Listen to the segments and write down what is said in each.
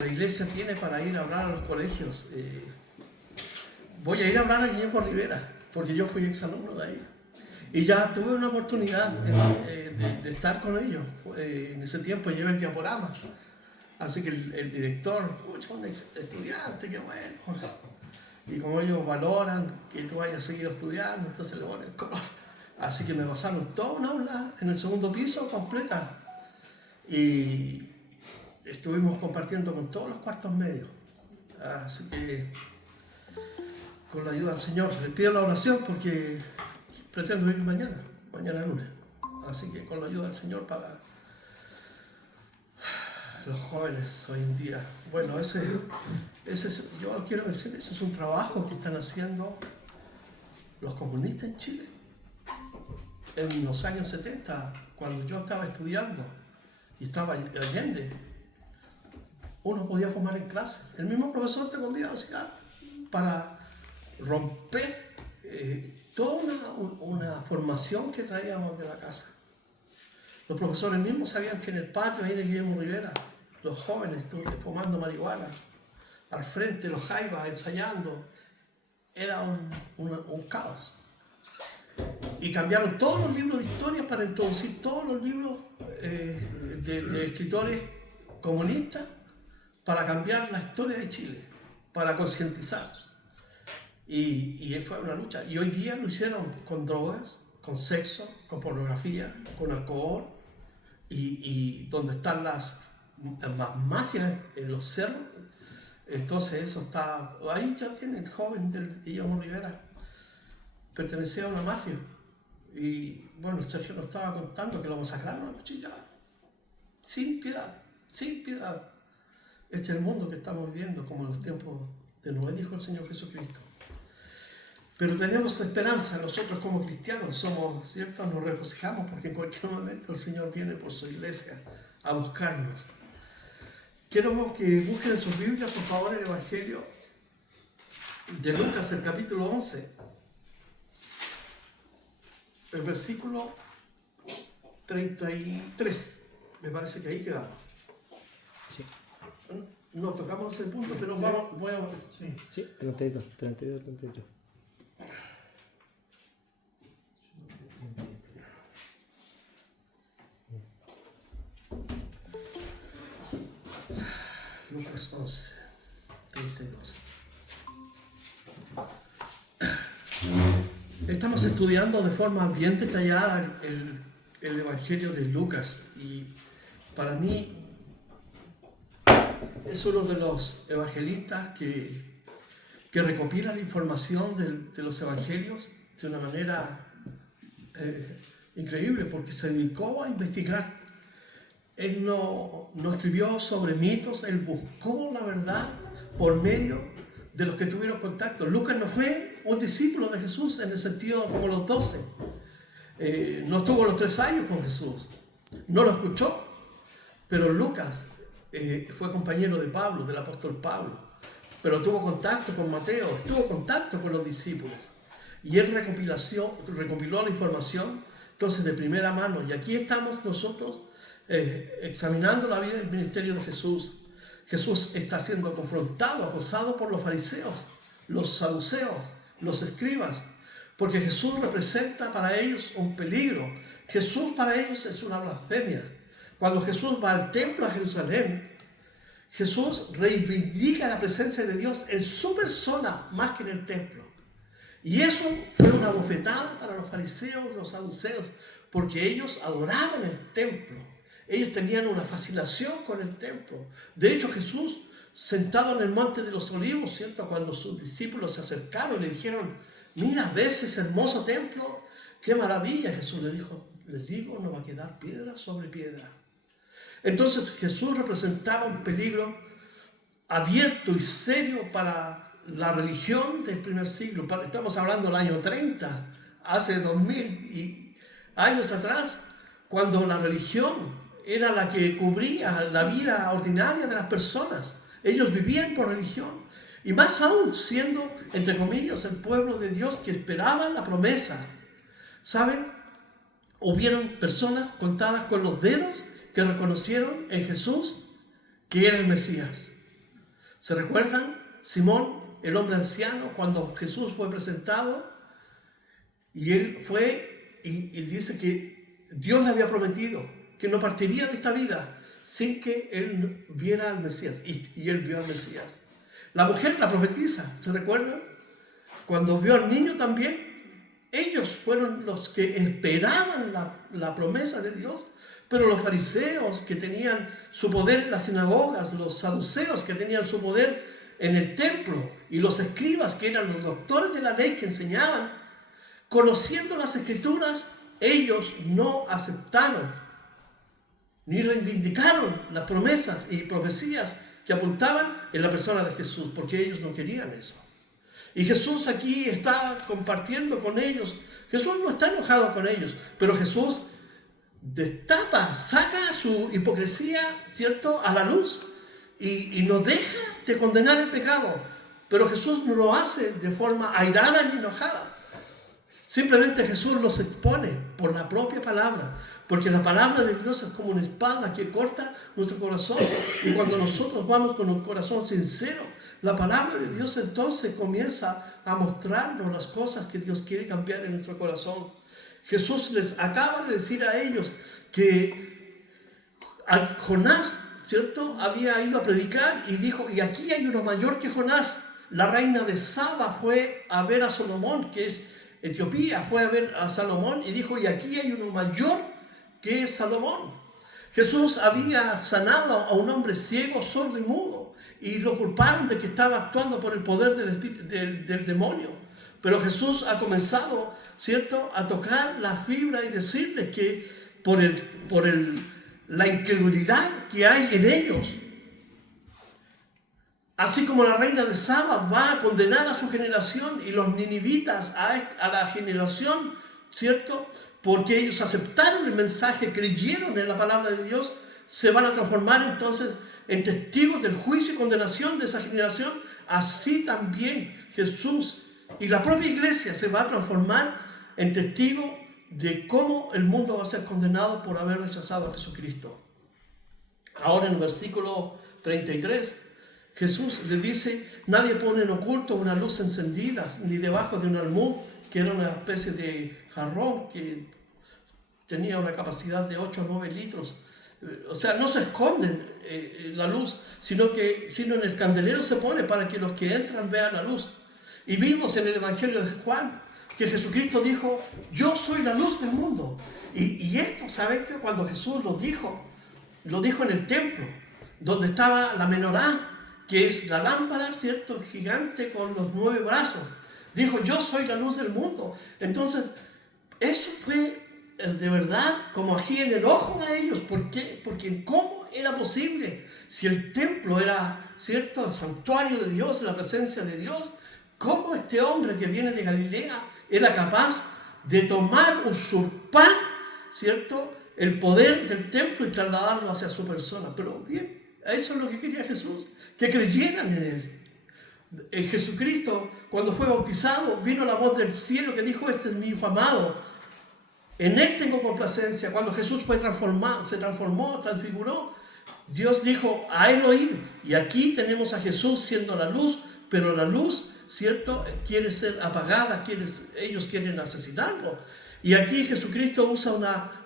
La iglesia tiene para ir a hablar a los colegios. Voy a ir a hablar a Guillermo Rivera, porque yo fui exalumno de ahí. Y ya tuve una oportunidad de estar con ellos. En ese tiempo llevé el diaporama. Así que el director, pucha, un estudiante, qué bueno. Y como ellos valoran que tú hayas seguido estudiando, entonces le ponen color. Así que me pasaron toda una aula en el segundo piso completa. Y estuvimos compartiendo con todos los cuartos medios. Así que, con la ayuda del Señor, les pido la oración porque pretendo ir mañana lunes. Así que con la ayuda del Señor para los jóvenes hoy en día. Bueno, yo quiero decir, ese es un trabajo que están haciendo los comunistas en Chile. En los años 70, cuando yo estaba estudiando y estaba en Allende, uno podía fumar en clase. El mismo profesor te convidaba a cigarro para romper toda una formación que traíamos de la casa. Los profesores mismos sabían que en el patio ahí de Guillermo Rivera, los jóvenes fumando marihuana, al frente los jaivas ensayando, era un caos. Y cambiaron todos los libros de historia para introducir todos los libros de escritores comunistas para cambiar la historia de Chile, para concientizar. Y fue una lucha. Y hoy día lo hicieron con drogas, con sexo, con pornografía, con alcohol, y donde están las mafias en los cerros. Entonces eso está... Ahí ya tiene el joven del Guillermo Rivera. Pertenecía a una mafia. Y bueno, Sergio nos estaba contando que lo masacraron a cuchilladas. Sin piedad, sin piedad. Este es el mundo que estamos viviendo, como en los tiempos de Noé, dijo el Señor Jesucristo. Pero tenemos esperanza, nosotros como cristianos somos, ¿cierto? Nos regocijamos porque en cualquier momento el Señor viene por su iglesia a buscarnos. Quiero que busquen en sus Biblias, por favor, el Evangelio de Lucas, el capítulo 11, el versículo 33. Me parece que ahí quedamos. Sí. No tocamos ese punto, pero voy a... Sí, 32, 33. Lucas 11, 32. Estamos estudiando de forma bien detallada el Evangelio de Lucas y para mí es uno de los evangelistas que recopila la información de los evangelios de una manera increíble porque se dedicó a investigar. Él no escribió sobre mitos, él buscó la verdad por medio de los que tuvieron contacto. Lucas no fue un discípulo de Jesús en el sentido como los 12. No estuvo los 3 años con Jesús, no lo escuchó, pero Lucas fue compañero de Pablo, del apóstol Pablo, pero tuvo contacto con Mateo, tuvo contacto con los discípulos y él recopiló la información entonces de primera mano. Y aquí estamos nosotros examinando la vida y el ministerio de Jesús. Jesús está siendo confrontado, acosado por los fariseos, los saduceos, los escribas, porque Jesús representa para ellos un peligro. Jesús para ellos es una blasfemia. Cuando Jesús va al templo a Jerusalén, Jesús reivindica la presencia de Dios en su persona más que en el templo. Y eso fue una bofetada para los fariseos, los saduceos, porque ellos adoraban el templo. Ellos tenían una fascinación con el templo. De hecho, Jesús, sentado en el monte de los olivos, ¿cierto? Cuando sus discípulos se acercaron y le dijeron, mira, ¿ves ese hermoso templo? ¡Qué maravilla! Jesús les dijo, les digo, no va a quedar piedra sobre piedra. Entonces Jesús representaba un peligro abierto y serio para la religión del primer siglo. Estamos hablando del año 30, hace 2000 años atrás, cuando la religión era la que cubría la vida ordinaria de las personas. Ellos vivían por religión. Y más aún siendo, entre comillas, el pueblo de Dios que esperaba la promesa. ¿Saben? Hubieron personas contadas con los dedos que reconocieron en Jesús que era el Mesías. ¿Se recuerdan? Simón, el hombre anciano, cuando Jesús fue presentado, y él fue y dice que Dios le había prometido que no partiría de esta vida sin que él viera al Mesías, y él vio al Mesías. La mujer, la profetisa, ¿se recuerdan? Cuando vio al niño también, ellos fueron los que esperaban la promesa de Dios, pero los fariseos que tenían su poder en las sinagogas, los saduceos que tenían su poder en el templo, y los escribas que eran los doctores de la ley que enseñaban, conociendo las escrituras, ellos no aceptaron ni reivindicaron las promesas y profecías que apuntaban en la persona de Jesús, porque ellos no querían eso. Y Jesús aquí está compartiendo con ellos. Jesús no está enojado con ellos, pero Jesús destapa, saca su hipocresía, ¿cierto?, a la luz y nos deja de condenar el pecado. Pero Jesús no lo hace de forma airada ni enojada. Simplemente Jesús los expone por la propia palabra, porque la palabra de Dios es como una espada que corta nuestro corazón. Y cuando nosotros vamos con un corazón sincero, la palabra de Dios entonces comienza a mostrarnos las cosas que Dios quiere cambiar en nuestro corazón. Jesús les acaba de decir a ellos que Jonás, ¿cierto?, había ido a predicar y dijo, y aquí hay uno mayor que Jonás. La reina de Saba fue a ver a Salomón, que es Etiopía, fue a ver a Salomón y dijo, y aquí hay uno mayor que es Salomón. Jesús había sanado a un hombre ciego, sordo y mudo, y lo culparon de que estaba actuando por el poder del demonio. Pero Jesús ha comenzado, ¿cierto?, a tocar la fibra y decirles que por la incredulidad que hay en ellos, así como la reina de Saba va a condenar a su generación y los ninivitas a la generación, ¿cierto?, porque ellos aceptaron el mensaje, creyeron en la palabra de Dios, se van a transformar entonces en testigos del juicio y condenación de esa generación. Así también Jesús y la propia iglesia se va a transformar en testigo de cómo el mundo va a ser condenado por haber rechazado a Jesucristo. Ahora en el versículo 33, Jesús le dice, nadie pone en oculto una luz encendida, ni debajo de un almud, que era una especie de jarrón que tenía una capacidad de 8 o 9 litros. O sea, no se esconde la luz, sino en el candelero se pone para que los que entran vean la luz. Y vimos en el Evangelio de Juan que Jesucristo dijo, yo soy la luz del mundo. Y esto, ¿saben qué? Cuando Jesús lo dijo en el templo, donde estaba la menorá, que es la lámpara, ¿cierto?, gigante con los 9 brazos. Dijo, yo soy la luz del mundo. Entonces, eso fue de verdad como aquí en el ojo a ellos. ¿Por qué? Porque ¿cómo era posible? Si el templo era, ¿cierto?, el santuario de Dios, la presencia de Dios, ¿cómo este hombre que viene de Galilea era capaz de usurpar, ¿cierto?, el poder del templo y trasladarlo hacia su persona? Pero bien, eso es lo que quería Jesús, que creyeran en él. En Jesucristo, cuando fue bautizado, vino la voz del cielo que dijo, este es mi hijo amado, en él tengo complacencia. Cuando Jesús fue se transfiguró, Dios dijo, a él oíd. Y aquí tenemos a Jesús siendo la luz, pero la luz, ¿cierto?, quiere ser apagada, ellos quieren asesinarlo. Y aquí Jesucristo usa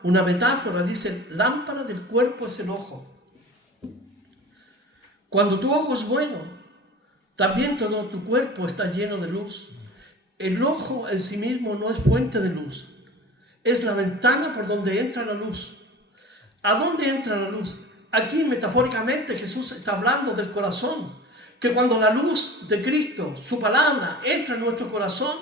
una metáfora, dice, lámpara del cuerpo es el ojo. Cuando tu ojo es bueno, también todo tu cuerpo está lleno de luz. El ojo en sí mismo no es fuente de luz, es la ventana por donde entra la luz. ¿A dónde entra la luz? Aquí metafóricamente Jesús está hablando del corazón, que cuando la luz de Cristo, su palabra, entra en nuestro corazón,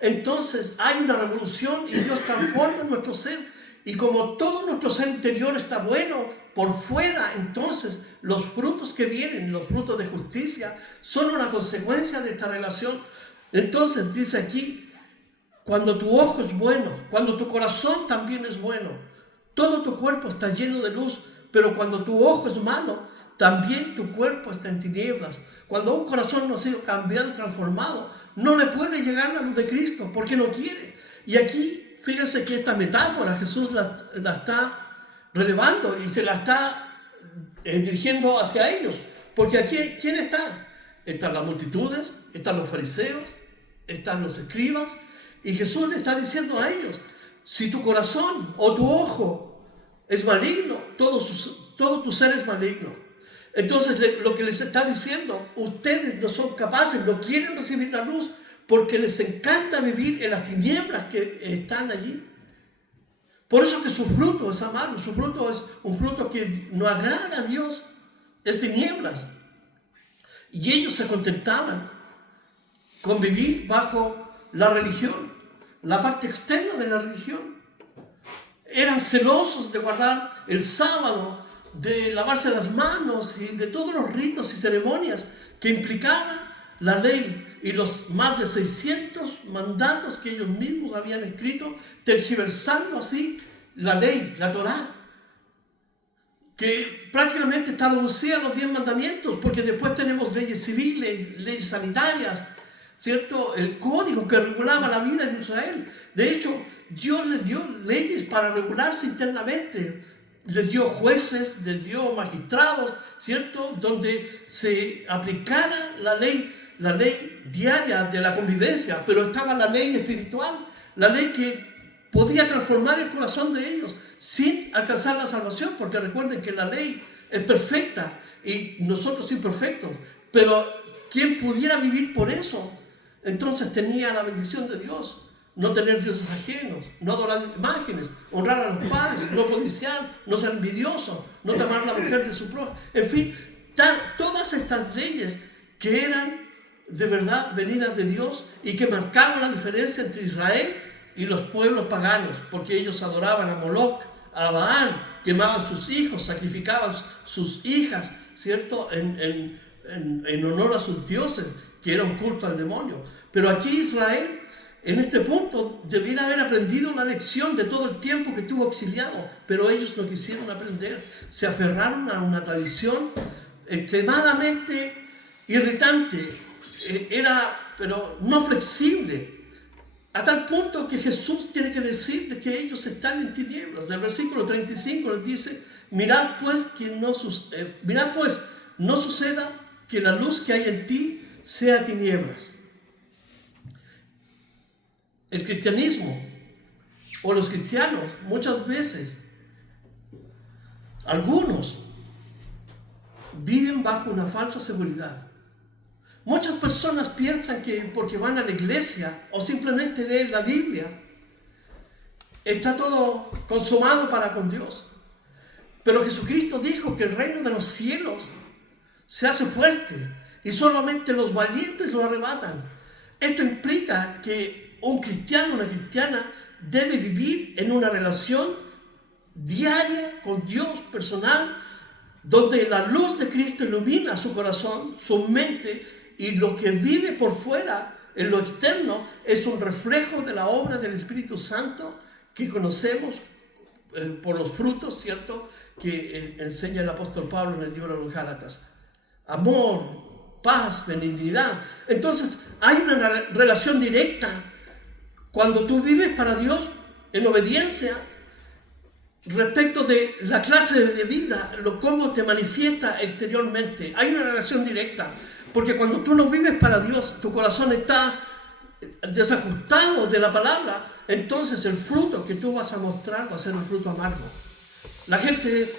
entonces hay una revolución y Dios transforma nuestro ser. Y como todo nuestro ser interior está bueno, por fuera, entonces los frutos que vienen, los frutos de justicia, son una consecuencia de esta relación. Entonces dice aquí, cuando tu ojo es bueno, cuando tu corazón también es bueno, todo tu cuerpo está lleno de luz. Pero cuando tu ojo es malo, también tu cuerpo está en tinieblas. Cuando un corazón no ha sido cambiado y transformado, no le puede llegar la luz de Cristo, porque no quiere. Y aquí, fíjense que esta metáfora Jesús la está relevando y se la está dirigiendo hacia ellos. Porque aquí, ¿quién está? están las multitudes, están los fariseos, están los escribas, y Jesús le está diciendo a ellos, si tu corazón o tu ojo es maligno, todo tu ser es maligno. Entonces lo que les está diciendo, ustedes no son capaces, no quieren recibir la luz, porque les encanta vivir en las tinieblas que están allí. Por eso que su fruto es amargo, su fruto es un fruto que no agrada a Dios, es tinieblas. Y ellos se contentaban con vivir bajo la religión, la parte externa de la religión. Eran celosos de guardar el sábado, de lavarse las manos y de todos los ritos y ceremonias que implicaba la ley y los más de 600 mandatos que ellos mismos habían escrito, tergiversando así la ley, la Torá, que prácticamente está reducida a los 10 mandamientos, porque después tenemos leyes civiles, leyes sanitarias, ¿cierto? El código que regulaba la vida de Israel. De hecho, Dios les dio leyes para regularse internamente, les dio jueces, les dio magistrados, ¿cierto? Donde se aplicara la ley diaria de la convivencia, pero estaba la ley espiritual, la ley que podía transformar el corazón de ellos sin alcanzar la salvación, porque recuerden que la ley es perfecta y nosotros imperfectos, pero quien pudiera vivir por eso, entonces tenía la bendición de Dios. No tener dioses ajenos, no adorar imágenes, honrar a los padres, no codiciar, no ser envidioso, no tomar la mujer de su prójimo. En fin, todas estas leyes que eran de verdad venidas de Dios y que marcaban la diferencia entre Israel y los pueblos paganos, porque ellos adoraban a Moloch, a Baal, quemaban sus hijos, sacrificaban sus hijas, ¿cierto? En honor a sus dioses, que era un culto al demonio. Pero aquí Israel, en este punto, debiera haber aprendido una lección de todo el tiempo que estuvo exiliado, pero ellos no quisieron aprender, se aferraron a una tradición extremadamente irritante, pero no flexible, a tal punto que Jesús tiene que decir que ellos están en tinieblas. Del versículo 35 les dice, mirad pues, no suceda que la luz que hay en ti sea tinieblas. El cristianismo o los cristianos muchas veces, algunos viven bajo una falsa seguridad. Muchas personas piensan que porque van a la iglesia o simplemente leen la Biblia, está todo consumado para con Dios. Pero Jesucristo dijo que el reino de los cielos se hace fuerte y solamente los valientes lo arrebatan. Esto implica que un cristiano, una cristiana, debe vivir en una relación diaria con Dios personal, donde la luz de Cristo ilumina su corazón, su mente, y lo que vive por fuera, en lo externo, es un reflejo de la obra del Espíritu Santo que conocemos por los frutos, ¿cierto?, que enseña el apóstol Pablo en el libro de los Gálatas. Amor, paz, benignidad. Entonces, hay una relación directa. Cuando tú vives para Dios en obediencia, respecto de la clase de vida, cómo te manifiesta exteriormente, hay una relación directa. Porque cuando tú no vives para Dios, tu corazón está desajustado de la palabra, entonces el fruto que tú vas a mostrar va a ser un fruto amargo. La gente,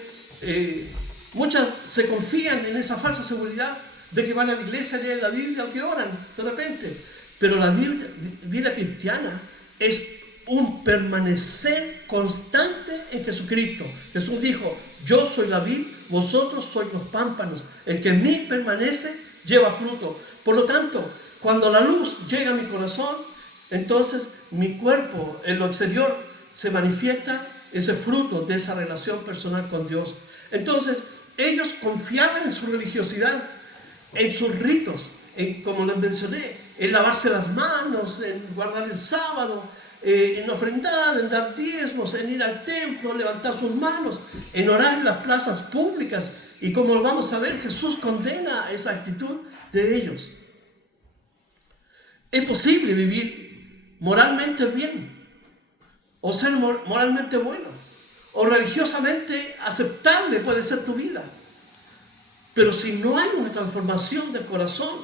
muchas se confían en esa falsa seguridad de que van a la iglesia, leen la Biblia o que oran de repente. Pero la vida cristiana es un permanecer constante en Jesucristo. Jesús dijo, yo soy la vid, vosotros sois los pámpanos. El que en mí permanece lleva fruto. Por lo tanto, cuando la luz llega a mi corazón, entonces mi cuerpo en lo exterior se manifiesta ese fruto de esa relación personal con Dios. Entonces, ellos confiaban en su religiosidad, en sus ritos, como les mencioné, en lavarse las manos, en guardar el sábado, en ofrendar, en dar diezmos, en ir al templo, levantar sus manos, en orar en las plazas públicas. Y como vamos a ver, Jesús condena esa actitud de ellos. Es posible vivir moralmente bien, o ser moralmente bueno, o religiosamente aceptable puede ser tu vida. Pero si no hay una transformación del corazón,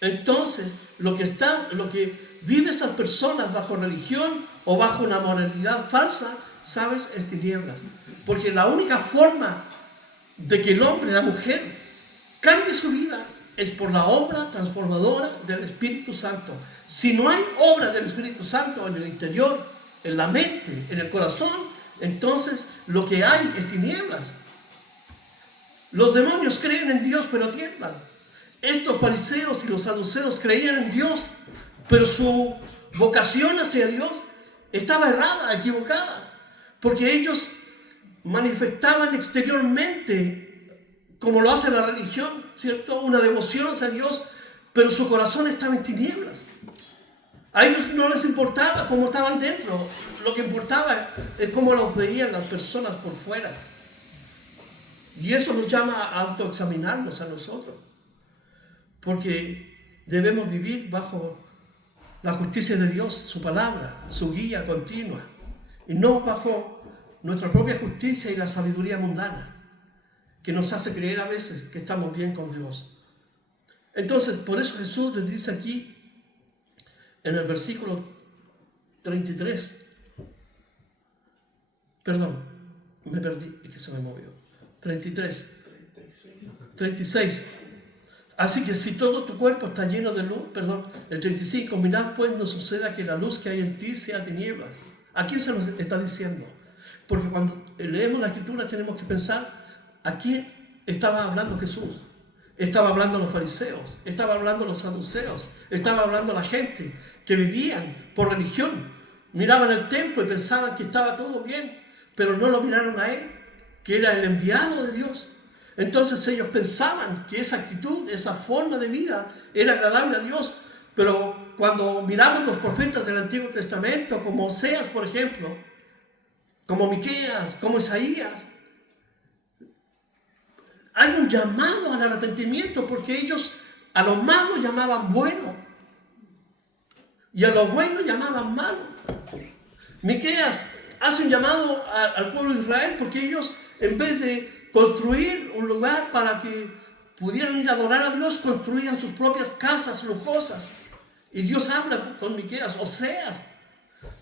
Entonces, lo que vive esas personas bajo religión o bajo una moralidad falsa, ¿sabes? Es tinieblas. Porque la única forma de que el hombre, la mujer, cambie su vida es por la obra transformadora del Espíritu Santo. Si no hay obra del Espíritu Santo en el interior, en la mente, en el corazón, entonces lo que hay es tinieblas. Los demonios creen en Dios, pero tiemblan. Estos fariseos y los saduceos creían en Dios, pero su vocación hacia Dios estaba errada, equivocada, porque ellos manifestaban exteriormente, como lo hace la religión, ¿cierto?, una devoción hacia Dios, pero su corazón estaba en tinieblas. A ellos no les importaba cómo estaban dentro, lo que importaba es cómo los veían las personas por fuera. Y eso nos llama a autoexaminarnos a nosotros, porque debemos vivir bajo la justicia de Dios, su palabra, su guía continua, y no bajo nuestra propia justicia y la sabiduría mundana, que nos hace creer a veces que estamos bien con Dios. Entonces, por eso Jesús les dice aquí, en el versículo 33, perdón, me perdí, es que se me movió, 36. Así que si todo tu cuerpo está lleno de luz, el 35, mirad pues no suceda que la luz que hay en ti sea tinieblas. ¿A quién se nos está diciendo? Porque cuando leemos la Escritura tenemos que pensar a quién estaba hablando Jesús. Estaba hablando a los fariseos, estaba hablando a los saduceos, estaba hablando a la gente que vivían por religión. Miraban el templo y pensaban que estaba todo bien, pero no lo miraron a él, que era el enviado de Dios. Entonces ellos pensaban que esa actitud, esa forma de vida era agradable a Dios, pero cuando miramos los profetas del Antiguo Testamento, como Oseas, por ejemplo, como Miqueas, como Isaías, hay un llamado al arrepentimiento, porque ellos a lo malo llamaban bueno y a lo bueno llamaban malo. Miqueas hace un llamado al pueblo de Israel, porque ellos, en vez de construir un lugar para que pudieran ir a adorar a Dios, construían sus propias casas lujosas. Y Dios habla con Miqueas.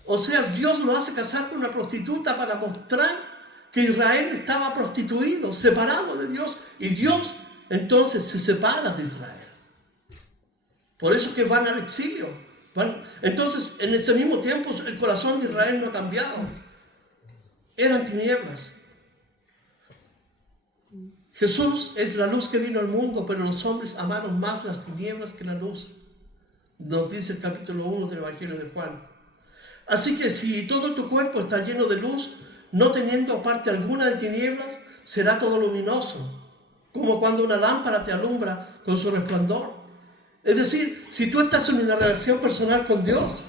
Oseas, Dios lo hace casar con una prostituta para mostrar que Israel estaba prostituido, separado de Dios, y Dios entonces se separa de Israel. Por eso que van al exilio. Entonces, en ese mismo tiempo, el corazón de Israel no ha cambiado. Eran tinieblas. Jesús es la luz que vino al mundo, pero los hombres amaron más las tinieblas que la luz. Nos dice el capítulo 1 del Evangelio de Juan. Así que si todo tu cuerpo está lleno de luz, no teniendo parte alguna de tinieblas, será todo luminoso, como cuando una lámpara te alumbra con su resplandor. Es decir, si tú estás en una relación personal con Dios,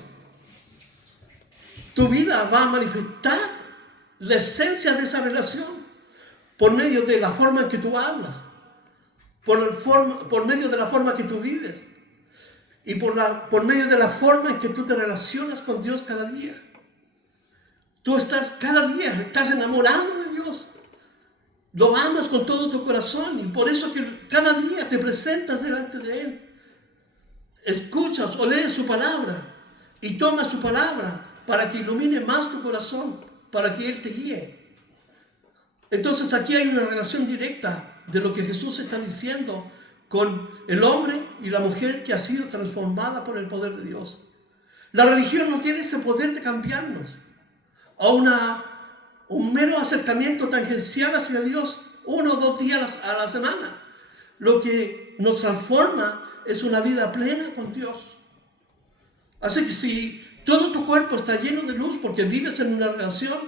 tu vida va a manifestar la esencia de esa relación por medio de la forma en que tú hablas, por medio de la forma que tú vives y por medio de la forma en que tú te relacionas con Dios cada día. Tú cada día estás enamorado de Dios. Lo amas con todo tu corazón, y por eso que cada día te presentas delante de Él. Escuchas o lees su palabra y tomas su palabra para que ilumine más tu corazón, para que Él te guíe. Entonces aquí hay una relación directa de lo que Jesús está diciendo con el hombre y la mujer que ha sido transformada por el poder de Dios. La religión no tiene ese poder de cambiarnos a un mero acercamiento tangencial hacia Dios 1 o 2 días a la semana. Lo que nos transforma es una vida plena con Dios. Así que si todo tu cuerpo está lleno de luz porque vives en una relación,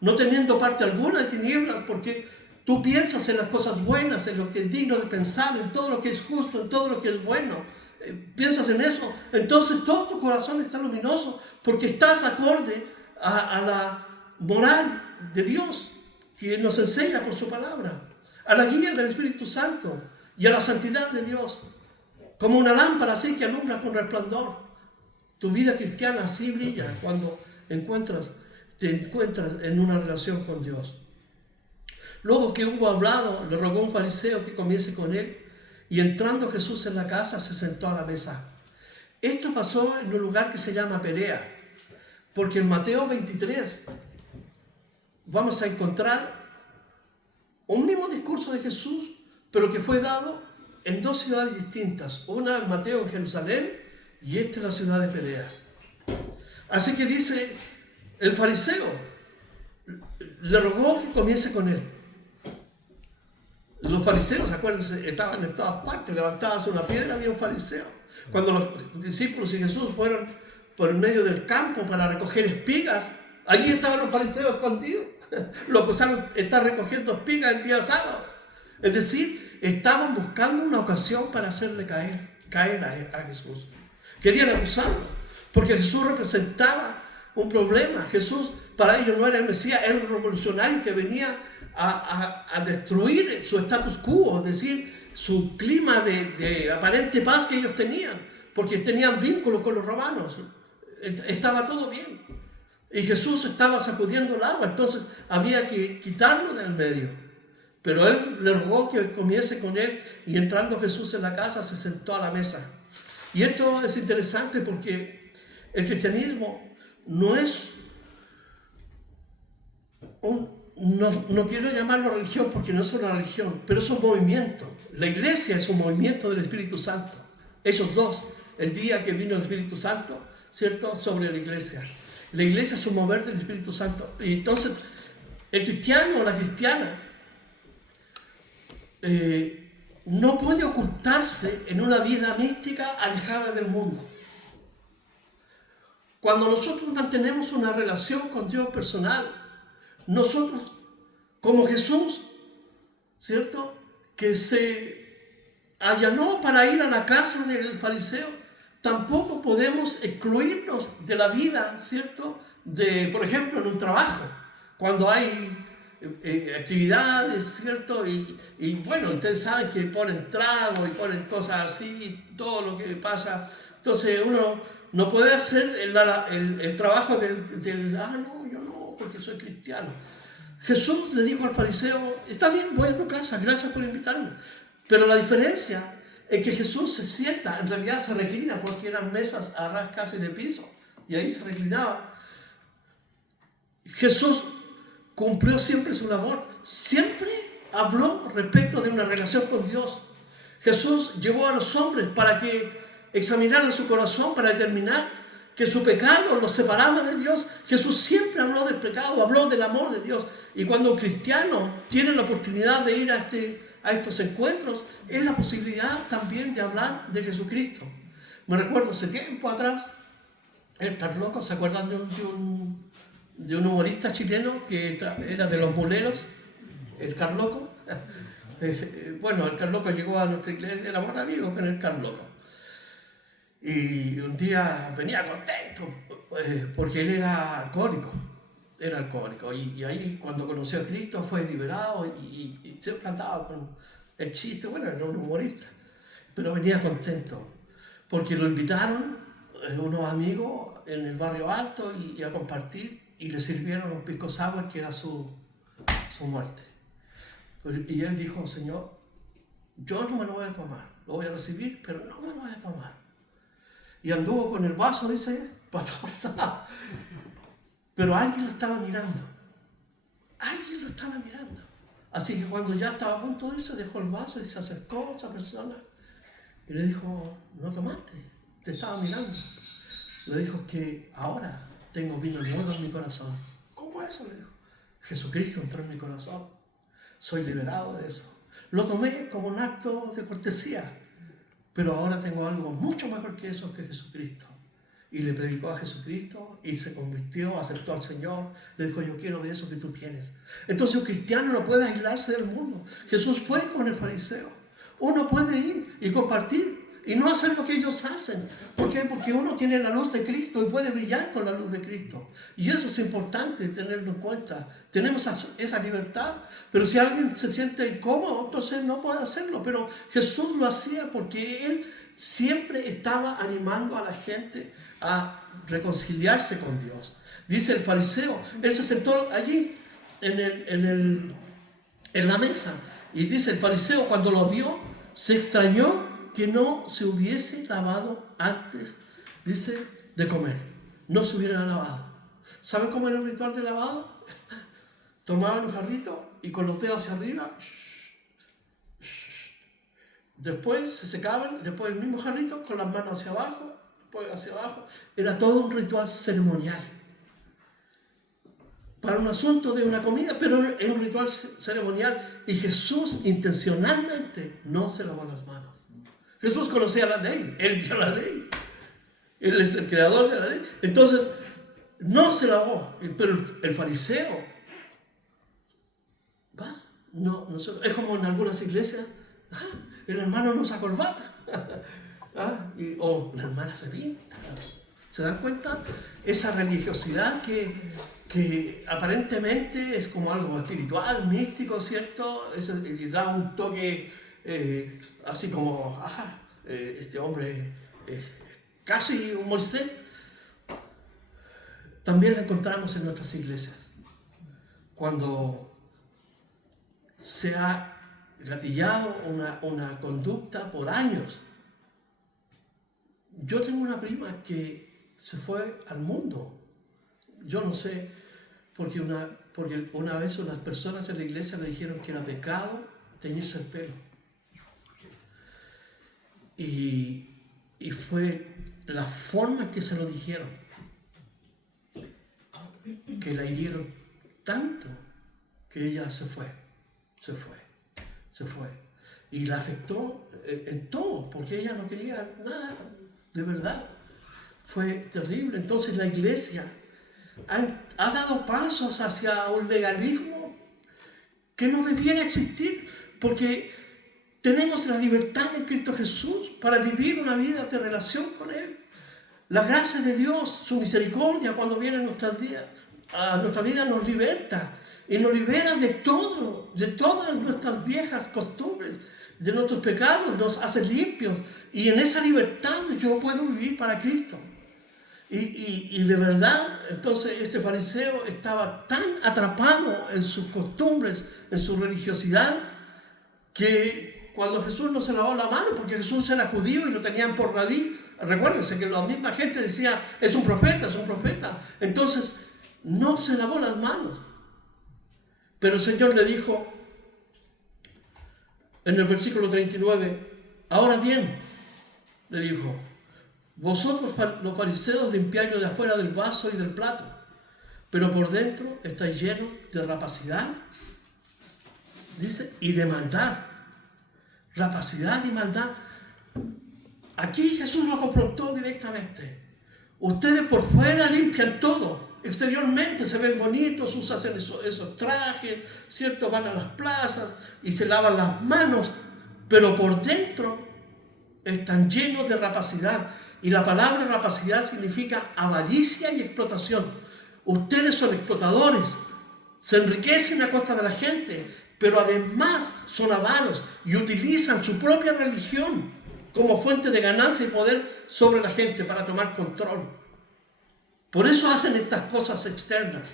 no teniendo parte alguna de tinieblas, porque tú piensas en las cosas buenas, en lo que es digno de pensar, en todo lo que es justo, en todo lo que es bueno, piensas en eso, entonces todo tu corazón está luminoso porque estás acorde a la moral de Dios que nos enseña por su palabra, a la guía del Espíritu Santo y a la santidad de Dios, como una lámpara así que alumbra con resplandor. Tu vida cristiana así brilla cuando te encuentras en una relación con Dios. Luego que hubo hablado, le rogó a un fariseo que comiese con él, y entrando Jesús en la casa se sentó a la mesa. Esto pasó en un lugar que se llama Perea, porque en Mateo 23 vamos a encontrar un mismo discurso de Jesús, pero que fue dado en dos ciudades distintas. Una en Mateo en Jerusalén y esta en la ciudad de Perea. Así que dice, el fariseo le rogó que comiese con él. Los fariseos, acuérdense, estaban en todas partes, levantabas una piedra, había un fariseo. Cuando los discípulos y Jesús fueron por el medio del campo para recoger espigas, allí estaban los fariseos escondidos. Lo acusaron de estar recogiendo espigas el día sábado. Es decir, estaban buscando una ocasión para hacerle caer a Jesús. Querían acusarlo, porque Jesús representaba un problema. Jesús para ellos no era el Mesías, era un revolucionario que venía a destruir su status quo, es decir, su clima de aparente paz que ellos tenían, porque tenían vínculos con los romanos. Estaba todo bien. Y Jesús estaba sacudiendo el agua, entonces había que quitarlo del medio. Pero él le rogó que comiese con él, y entrando Jesús en la casa se sentó a la mesa. Y esto es interesante porque el cristianismo no es no quiero llamarlo religión porque no es una religión, pero es un movimiento. La iglesia es un movimiento del Espíritu Santo. Hechos 2, el día que vino el Espíritu Santo, ¿cierto? Sobre la iglesia. La iglesia es un mover del Espíritu Santo. Y entonces, el cristiano o la cristiana no puede ocultarse en una vida mística alejada del mundo. Cuando nosotros mantenemos una relación con Dios personal, nosotros, como Jesús, ¿cierto?, que se allanó para ir a la casa del fariseo, tampoco podemos excluirnos de la vida, ¿cierto?, por ejemplo, en un trabajo, cuando hay actividades, ¿cierto? Y bueno, ustedes saben que ponen trago y ponen cosas así, todo lo que pasa. Entonces uno no puede hacer el trabajo no, yo no, porque soy cristiano. Jesús le dijo al fariseo, está bien, voy a tu casa, gracias por invitarme. Pero la diferencia es que Jesús se sienta, en realidad se reclina, porque eran mesas a ras casi de piso, y ahí se reclinaba. Jesús cumplió siempre su labor, siempre habló respecto de una relación con Dios. Jesús llevó a los hombres para que examinaran su corazón, para determinar que su pecado los separaba de Dios. Jesús siempre habló del pecado, habló del amor de Dios. Y cuando un cristiano tiene la oportunidad de ir a estos encuentros, es la posibilidad también de hablar de Jesucristo. Me recuerdo hace tiempo atrás, el Carloco, ¿se acuerdan de un humorista chileno que era de los boleros? El Carloco. Bueno, el Carloco llegó a nuestra iglesia, éramos amigos con el Carloco. Y un día venía contento, porque él era alcohólico. Y ahí cuando conoció a Cristo fue liberado y siempre andaba con el chiste. Bueno, era un humorista, pero venía contento, porque lo invitaron unos amigos en el barrio alto y a compartir, y le sirvieron un pisco sour que era su muerte. Y él dijo, Señor, yo no me lo voy a tomar, lo voy a recibir, pero no me lo voy a tomar. Y anduvo con el vaso, dice, para todos lados. Pero alguien lo estaba mirando. Alguien lo estaba mirando. Así que cuando ya estaba a punto de irse, dejó el vaso y se acercó a esa persona y le dijo, no tomaste, te estaba mirando. Le dijo que ahora tengo vino nuevo en mi corazón. ¿Cómo eso? Le dijo. Jesucristo entró en mi corazón. Soy liberado de eso. Lo tomé como un acto de cortesía. Pero ahora tengo algo mucho mejor que eso, que Jesucristo. Y le predicó a Jesucristo y se convirtió, aceptó al Señor. Le dijo, yo quiero de eso que tú tienes. Entonces un cristiano no puede aislarse del mundo. Jesús fue con el fariseo. Uno puede ir y compartir y no hacer lo que ellos hacen. ¿Por qué? Porque uno tiene la luz de Cristo y puede brillar con la luz de Cristo. Y eso es importante tenerlo en cuenta. Tenemos esa libertad. Pero si alguien se siente incómodo, entonces no puede hacerlo. Pero Jesús lo hacía porque Él siempre estaba animando a la gente a reconciliarse con Dios. Dice el fariseo, él se sentó allí en la mesa. Y dice el fariseo, cuando lo vio, se extrañó que no se hubiese lavado antes, dice, de comer. No se hubiera lavado. ¿Saben cómo era el ritual de lavado? Tomaban un jarrito y con los dedos hacia arriba, después se secaban, después el mismo jarrito con las manos hacia abajo, después hacia abajo. Era todo un ritual ceremonial. Para un asunto de una comida, pero era un ritual ceremonial. Y Jesús intencionalmente no se lavó las manos. Jesús conocía la ley, Él dio la ley. Él es el creador de la ley. Entonces, no se lavó. Pero el fariseo, es como en algunas iglesias, el hermano no usa corbata. O la hermana se pinta. ¿Se dan cuenta? Esa religiosidad que aparentemente es como algo espiritual, místico, ¿cierto? Y da un toque así como, este hombre casi un Moisés. También la encontramos en nuestras iglesias. Cuando se ha gatillado una conducta por años. Yo tengo una prima que se fue al mundo. Yo no sé, porque una vez unas personas en la iglesia le dijeron que era pecado teñirse el pelo. Y fue la forma en que se lo dijeron, que la hirieron tanto que ella se fue. Y la afectó en todo, porque ella no quería nada, de verdad. Fue terrible. Entonces la iglesia ha dado pasos hacia un legalismo que no debiera existir, porque tenemos la libertad en Cristo Jesús para vivir una vida de relación con Él. La gracia de Dios, su misericordia cuando viene a nuestra vida nos liberta y nos libera de todo, de todas nuestras viejas costumbres, de nuestros pecados, nos hace limpios, y en esa libertad yo puedo vivir para Cristo. Y de verdad, entonces este fariseo estaba tan atrapado en sus costumbres, en su religiosidad, que cuando Jesús no se lavó la mano, porque Jesús era judío y lo tenían por rabí, recuérdense que la misma gente decía, es un profeta, entonces no se lavó las manos. Pero el Señor le dijo, en el versículo 39, ahora bien, le dijo, vosotros los fariseos limpiáis lo de afuera del vaso y del plato, pero por dentro estáis llenos de rapacidad, dice, y de maldad. Rapacidad y maldad. Aquí Jesús lo confrontó directamente. Ustedes por fuera limpian todo, exteriormente se ven bonitos, usan esos trajes, ¿cierto? Van a las plazas y se lavan las manos, pero por dentro están llenos de rapacidad. Y la palabra rapacidad significa avaricia y explotación. Ustedes son explotadores, se enriquecen a costa de la gente, pero además son avaros y utilizan su propia religión como fuente de ganancia y poder sobre la gente para tomar control. Por eso hacen estas cosas externas.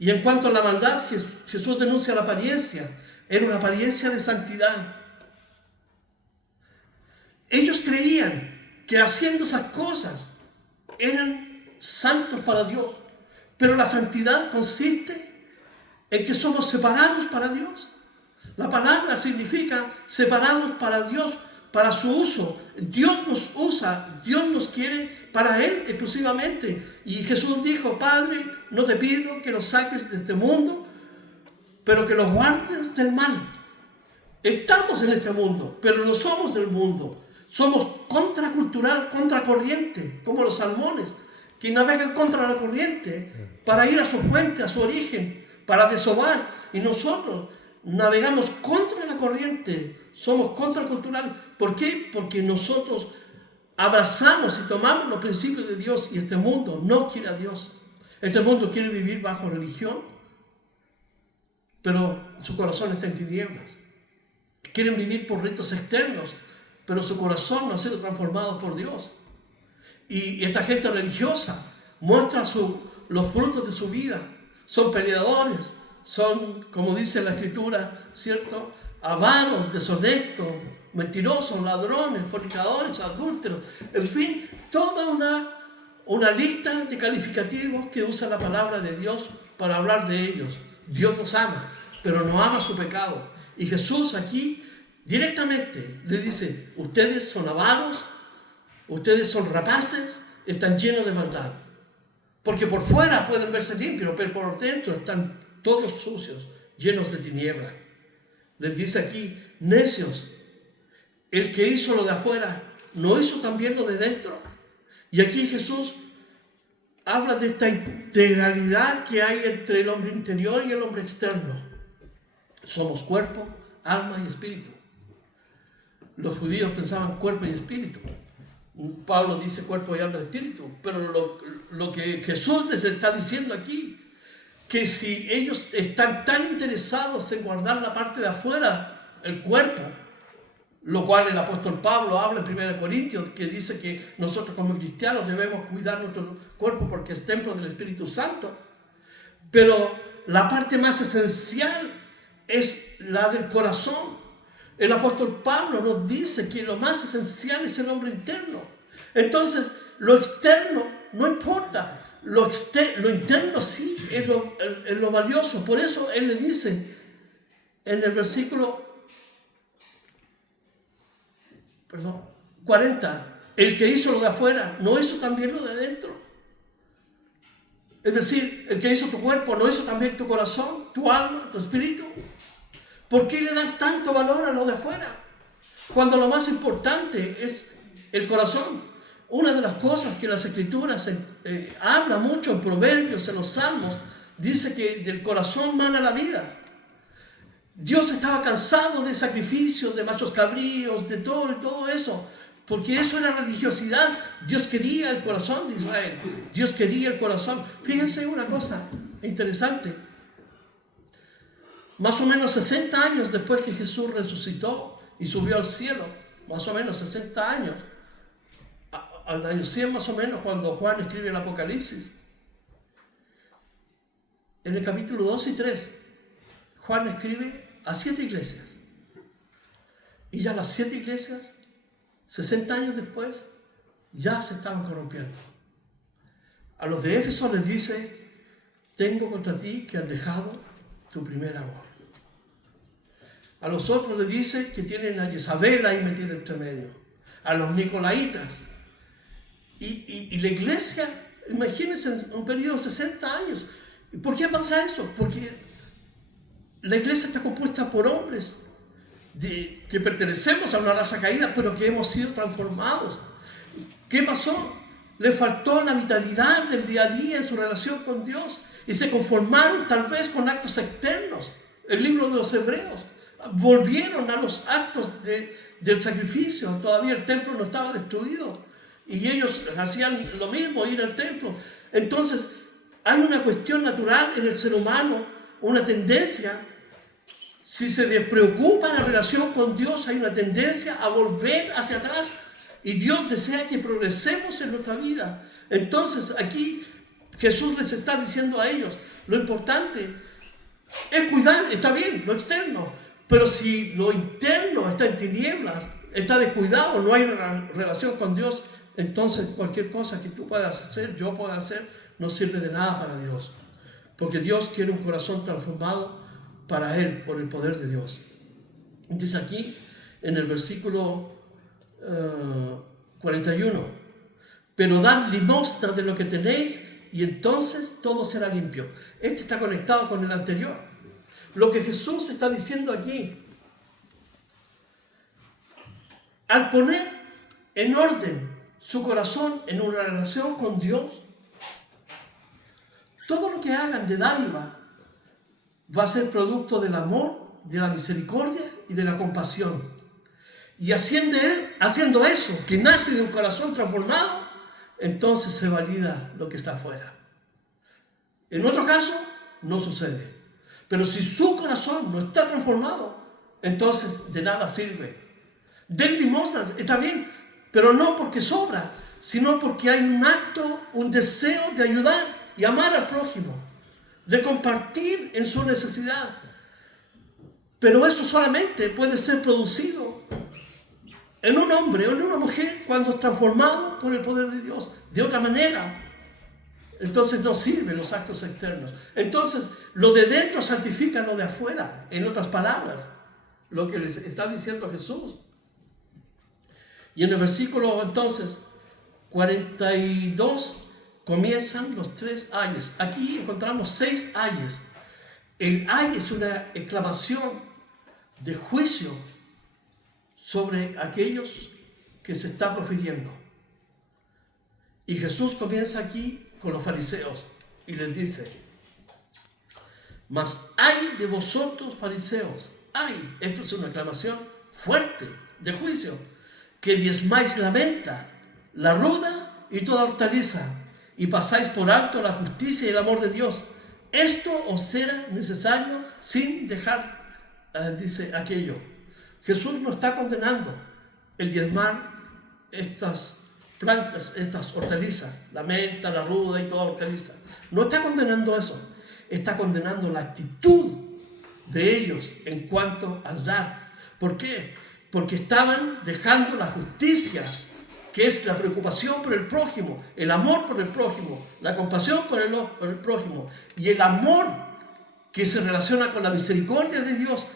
Y en cuanto a la maldad, Jesús denuncia la apariencia. Era una apariencia de santidad. Ellos creían que haciendo esas cosas eran santos para Dios. Pero la santidad consiste en que somos separados para Dios. La palabra significa separados para Dios, para su uso. Dios nos usa, Dios nos quiere para Él exclusivamente. Y Jesús dijo, Padre, no te pido que nos saques de este mundo, pero que los guardes del mal. Estamos en este mundo, pero no somos del mundo. Somos contracultural, contracorriente, como los salmones, que navegan contra la corriente para ir a su fuente, a su origen, para desovar. Y nosotros navegamos contra la corriente, somos contracultural. ¿Por qué? Porque nosotros abrazamos y tomamos los principios de Dios, y este mundo no quiere a Dios. Este mundo quiere vivir bajo religión, pero su corazón está en tinieblas. Quieren vivir por ritos externos, pero su corazón no ha sido transformado por Dios. Y esta gente religiosa muestra los frutos de su vida. Son peleadores, son, como dice la Escritura, ¿cierto? avaros, deshonestos, mentirosos, ladrones, fornicadores, adúlteros, en fin, toda una lista de calificativos que usa la palabra de Dios para hablar de ellos. Dios los ama, pero no ama su pecado. Y Jesús aquí directamente le dice, ustedes son avaros, ustedes son rapaces, están llenos de maldad. Porque por fuera pueden verse limpios, pero por dentro están todos sucios, llenos de tinieblas. Les dice aquí, necios, el que hizo lo de afuera, ¿no hizo también lo de dentro? Y aquí Jesús habla de esta integralidad que hay entre el hombre interior y el hombre externo. Somos cuerpo, alma y espíritu. Los judíos pensaban cuerpo y espíritu. Pablo dice cuerpo y alma y espíritu. Pero lo que Jesús les está diciendo aquí, que si ellos están tan interesados en guardar la parte de afuera, el cuerpo, lo cual el apóstol Pablo habla en 1 Corintios, que dice que nosotros como cristianos debemos cuidar nuestro cuerpo porque es templo del Espíritu Santo. Pero la parte más esencial es la del corazón. El apóstol Pablo nos dice que lo más esencial es el hombre interno. Entonces, lo externo no importa. Lo interno sí es lo valioso. Por eso él le dice en el versículo 40, el que hizo lo de afuera, ¿no hizo también lo de adentro? Es decir, el que hizo tu cuerpo, ¿no hizo también tu corazón, tu alma, tu espíritu? ¿Por qué le dan tanto valor a lo de afuera? Cuando lo más importante es el corazón. Una de las cosas que las Escrituras habla mucho en Proverbios, en los Salmos, dice que del corazón mana la vida. Dios estaba cansado de sacrificios, de machos cabríos, de todo eso, porque eso era religiosidad. Dios quería el corazón de Israel. Dios quería el corazón. Fíjense una cosa interesante. Más o menos 60 años después que Jesús resucitó y subió al cielo, más o menos 60 años, al año 100 más o menos, cuando Juan escribe el Apocalipsis, en el capítulo 2 y 3, Juan escribe a 7 iglesias. Y ya las 7 iglesias, 60 años después, ya se estaban corrompiendo. A los de Éfeso les dice, tengo contra ti que has dejado tu primer amor. A los otros les dice que tienen a Jezabel ahí metida entre medio. A los nicolaitas. Y la iglesia, imagínense, en un periodo de 60 años. ¿Y por qué pasa eso? Porque la iglesia está compuesta por hombres que pertenecemos a una raza caída, pero que hemos sido transformados. ¿Qué pasó? Le faltó la vitalidad del día a día en su relación con Dios y se conformaron tal vez con actos externos. El libro de los Hebreos. Volvieron a los actos del sacrificio. Todavía el templo no estaba destruido y ellos hacían lo mismo, ir al templo. Entonces hay una cuestión natural en el ser humano, una tendencia. Si se despreocupa la relación con Dios, hay una tendencia a volver hacia atrás. Y Dios desea que progresemos en nuestra vida. Entonces aquí Jesús les está diciendo a ellos, lo importante es cuidar, está bien, lo externo. Pero si lo interno está en tinieblas, está descuidado, no hay relación con Dios, entonces cualquier cosa que tú puedas hacer, yo pueda hacer, no sirve de nada para Dios. Porque Dios quiere un corazón transformado para Él, por el poder de Dios. Dice aquí, en el versículo 41, pero dad limosna de lo que tenéis y entonces todo será limpio. Este está conectado con el anterior. Lo que Jesús está diciendo aquí, al poner en orden su corazón en una relación con Dios, todo lo que hagan de dádiva va a ser producto del amor, de la misericordia y de la compasión. Y haciendo eso, que nace de un corazón transformado, entonces se valida lo que está afuera. En otro caso, no sucede. Pero si su corazón no está transformado, entonces de nada sirve. Den limosnas, está bien, pero no porque sobra, sino porque hay un acto, un deseo de ayudar y amar al prójimo, de compartir en su necesidad. Pero eso solamente puede ser producido en un hombre o en una mujer cuando es transformado por el poder de Dios. De otra manera, entonces no sirven los actos externos. Entonces, lo de dentro santifica lo de afuera. En otras palabras, lo que les está diciendo Jesús. Y en el versículo entonces 42 comienzan los 3 ayes. Aquí encontramos 6 ayes. El ay es una exclamación de juicio sobre aquellos que se está profiriendo. Y Jesús comienza aquí con los fariseos y les dice: mas ay de vosotros fariseos, ay, esto es una aclamación fuerte de juicio, que diezmáis la menta, la ruda y toda hortaliza, y pasáis por alto la justicia y el amor de Dios. Esto os será necesario sin dejar, dice aquello. Jesús no está condenando el diezmar estas plantas, estas hortalizas, la menta, la ruda y toda hortaliza. No está condenando eso, está condenando la actitud de ellos en cuanto al dar. ¿Por qué? Porque estaban dejando la justicia, que es la preocupación por el prójimo, el amor por el prójimo, la compasión por el prójimo y el amor que se relaciona con la misericordia de Dios.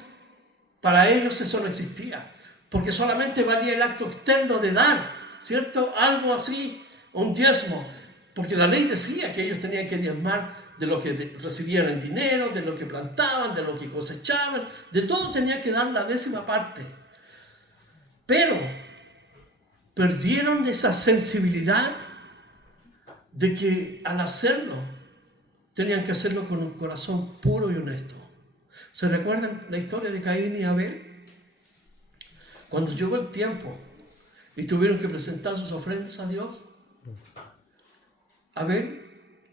Para ellos eso no existía, porque solamente valía el acto externo de dar, ¿cierto? Algo así, un diezmo, porque la ley decía que ellos tenían que diezmar de lo que recibían en dinero, de lo que plantaban, de lo que cosechaban, de todo tenían que dar la 10ª parte. Pero perdieron esa sensibilidad de que al hacerlo tenían que hacerlo con un corazón puro y honesto. ¿Se recuerdan la historia de Caín y Abel? Cuando llegó el tiempo y tuvieron que presentar sus ofrendas a Dios, Abel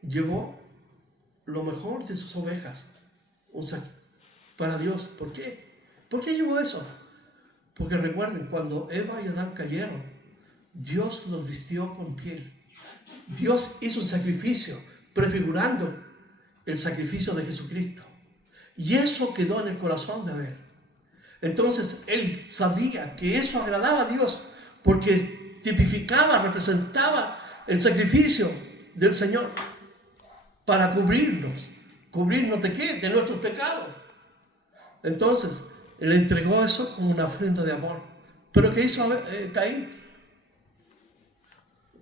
llevó lo mejor de sus ovejas para Dios. ¿Por qué? ¿Por qué llevó eso? Porque recuerden, cuando Eva y Adán cayeron, Dios los vistió con piel. Dios hizo un sacrificio prefigurando el sacrificio de Jesucristo. Y eso quedó en el corazón de Abel. Entonces él sabía que eso agradaba a Dios, porque tipificaba, representaba el sacrificio del Señor para cubrirnos. ¿Cubrirnos de qué? De nuestros pecados. Entonces él entregó eso como una ofrenda de amor. ¿Pero qué hizo Caín?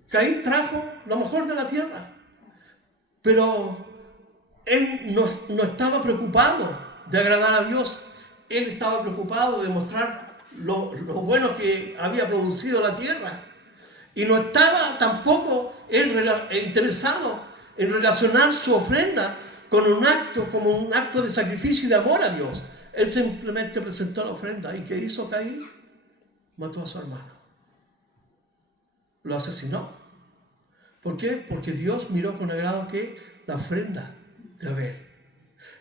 Caín trajo lo mejor de la tierra, pero él no estaba preocupado de agradar a Dios. Él estaba preocupado de mostrar lo bueno que había producido la tierra. Y no estaba tampoco él interesado en relacionar su ofrenda con un acto, como un acto de sacrificio y de amor a Dios. Él simplemente presentó la ofrenda. ¿Y qué hizo Caín? Mató a su hermano. Lo asesinó. ¿Por qué? Porque Dios miró con agrado que la ofrenda de Abel.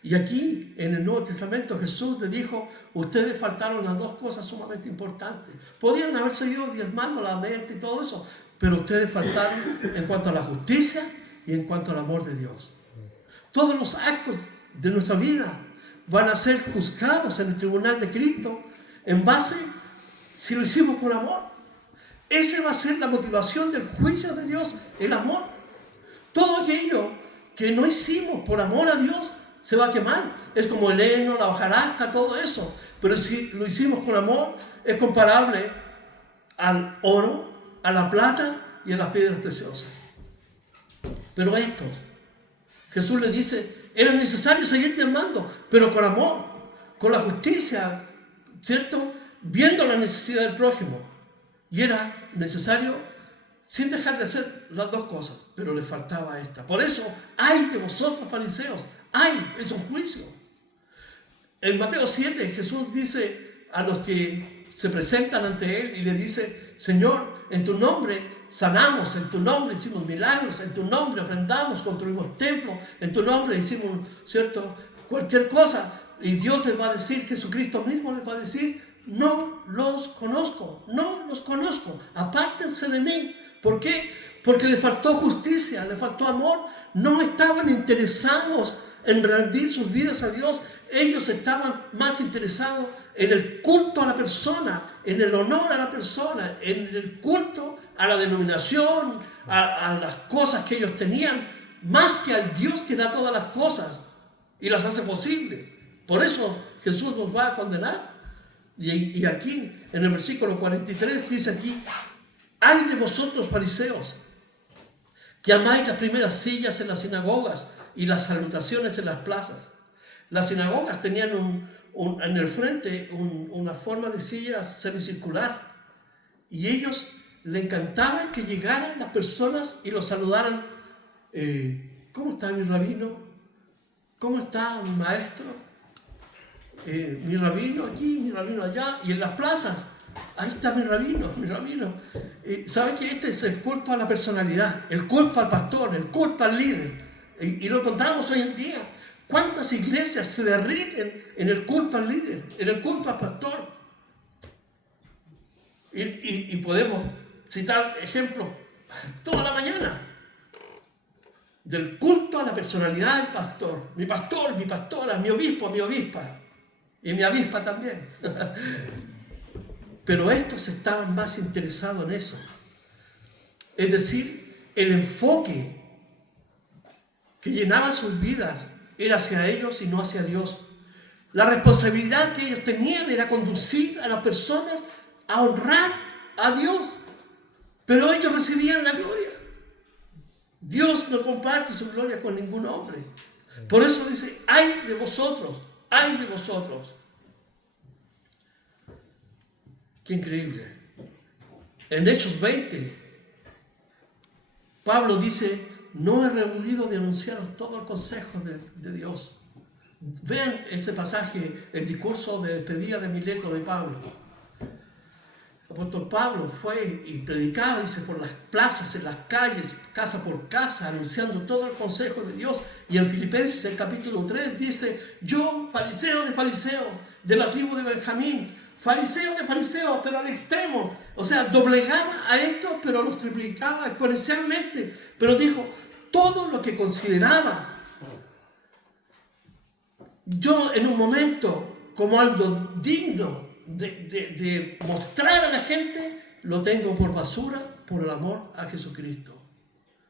Y aquí en el Nuevo Testamento Jesús le dijo: ustedes faltaron las 2 cosas sumamente importantes. Podían haber seguido diezmando la mente y todo eso, pero ustedes faltaron en cuanto a la justicia y en cuanto al amor de Dios. Todos los actos de nuestra vida van a ser juzgados en el tribunal de Cristo en base si lo hicimos por amor. Esa va a ser la motivación del juicio de Dios, el amor. Todo aquello que no hicimos por amor a Dios se va a quemar. Es como el heno, la hojarasca, todo eso. Pero si lo hicimos con amor, es comparable al oro, a la plata y a las piedras preciosas. Pero estos, Jesús le dice, era necesario seguir diezmando, pero con amor, con la justicia, ¿cierto? Viendo la necesidad del prójimo. Y era necesario, sin dejar de hacer las 2 cosas, pero le faltaba esta. Por eso, ¡ay de vosotros fariseos! ¡Ay! Es un juicio. En Mateo 7, Jesús dice a los que se presentan ante Él y le dice: Señor, en tu nombre sanamos, en tu nombre hicimos milagros, en tu nombre ofrendamos, construimos templos, en tu nombre hicimos, ¿cierto?, cualquier cosa. Y Dios les va a decir, Jesucristo mismo les va a decir: no los conozco, no los conozco, apártense de mí. ¿Por qué? Porque le faltó justicia, le faltó amor. No estaban interesados en rendir sus vidas a Dios, ellos estaban más interesados en el culto a la persona, en el honor a la persona, en el culto a la denominación, a las cosas que ellos tenían, más que al Dios que da todas las cosas y las hace posibles. Por eso Jesús nos va a condenar. Y aquí, en el versículo 43, dice aquí: ¡ay de vosotros, fariseos, que amáis las primeras sillas en las sinagogas y las salutaciones en las plazas! Las sinagogas tenían en el frente una forma de silla semicircular, y ellos le encantaba que llegaran las personas y los saludaran. ¿Cómo está mi rabino? ¿Cómo está mi maestro? Mi rabino aquí, mi rabino allá, y en las plazas, ahí está mi rabino, mi rabino. ¿Saben que este es el culto a la personalidad, el culto al pastor, el culto al líder? Y lo encontramos hoy en día. ¿Cuántas iglesias se derriten en el culto al líder, en el culto al pastor? Y podemos citar ejemplos toda la mañana del culto a la personalidad del pastor. Mi pastor, mi pastora, mi obispo, mi obispa. Y mi avispa también. Pero estos estaban más interesados en eso. Es decir, el enfoque que llenaba sus vidas era hacia ellos y no hacia Dios. La responsabilidad que ellos tenían era conducir a las personas a honrar a Dios. Pero ellos recibían la gloria. Dios no comparte su gloria con ningún hombre. Por eso dice: ¡ay de vosotros! ¡Ay de vosotros! ¡Qué increíble! En Hechos 20, Pablo dice: no he rehuido de anunciaros todo el consejo de Dios. Vean ese pasaje, el discurso de despedida de Mileto de Pablo. El apóstol Pablo fue y predicaba, dice, por las plazas, en las calles, casa por casa, anunciando todo el consejo de Dios. Y en Filipenses, el capítulo 3, dice: yo, fariseo de fariseos, de la tribu de Benjamín, fariseo de fariseos, pero al extremo. O sea, doblegaba a estos, pero los triplicaba exponencialmente. Pero dijo, todo lo que consideraba yo en un momento como algo digno de mostrar a la gente, lo tengo por basura por el amor a Jesucristo,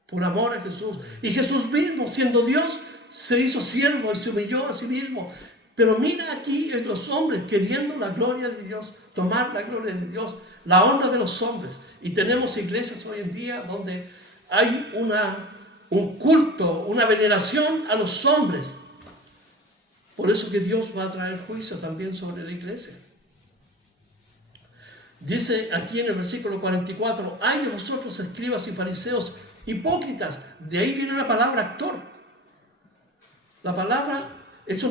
por amor a Jesús. Y Jesús mismo, siendo Dios, se hizo siervo y se humilló a sí mismo. Pero mira aquí en los hombres queriendo la gloria de Dios, tomar la gloria de Dios, la honra de los hombres. Y tenemos iglesias hoy en día donde hay un culto, una veneración a los hombres. Por eso que Dios va a traer juicio también sobre la iglesia. Dice aquí en el versículo 44, ¡ay de vosotros, escribas y fariseos hipócritas! De ahí viene la palabra actor. La palabra es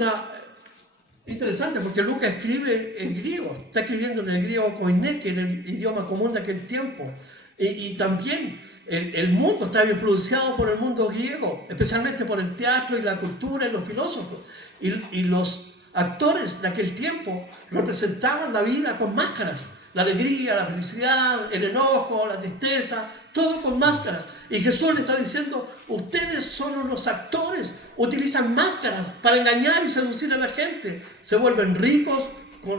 interesante porque Lucas escribe en griego, está escribiendo en el griego koiné, que era el idioma común de aquel tiempo. Y también el mundo estaba influenciado por el mundo griego, especialmente por el teatro y la cultura y los filósofos. Y los actores de aquel tiempo representaban la vida con máscaras. La alegría, la felicidad, el enojo, la tristeza, todo con máscaras. Y Jesús le está diciendo, ustedes son unos actores, utilizan máscaras para engañar y seducir a la gente. Se vuelven ricos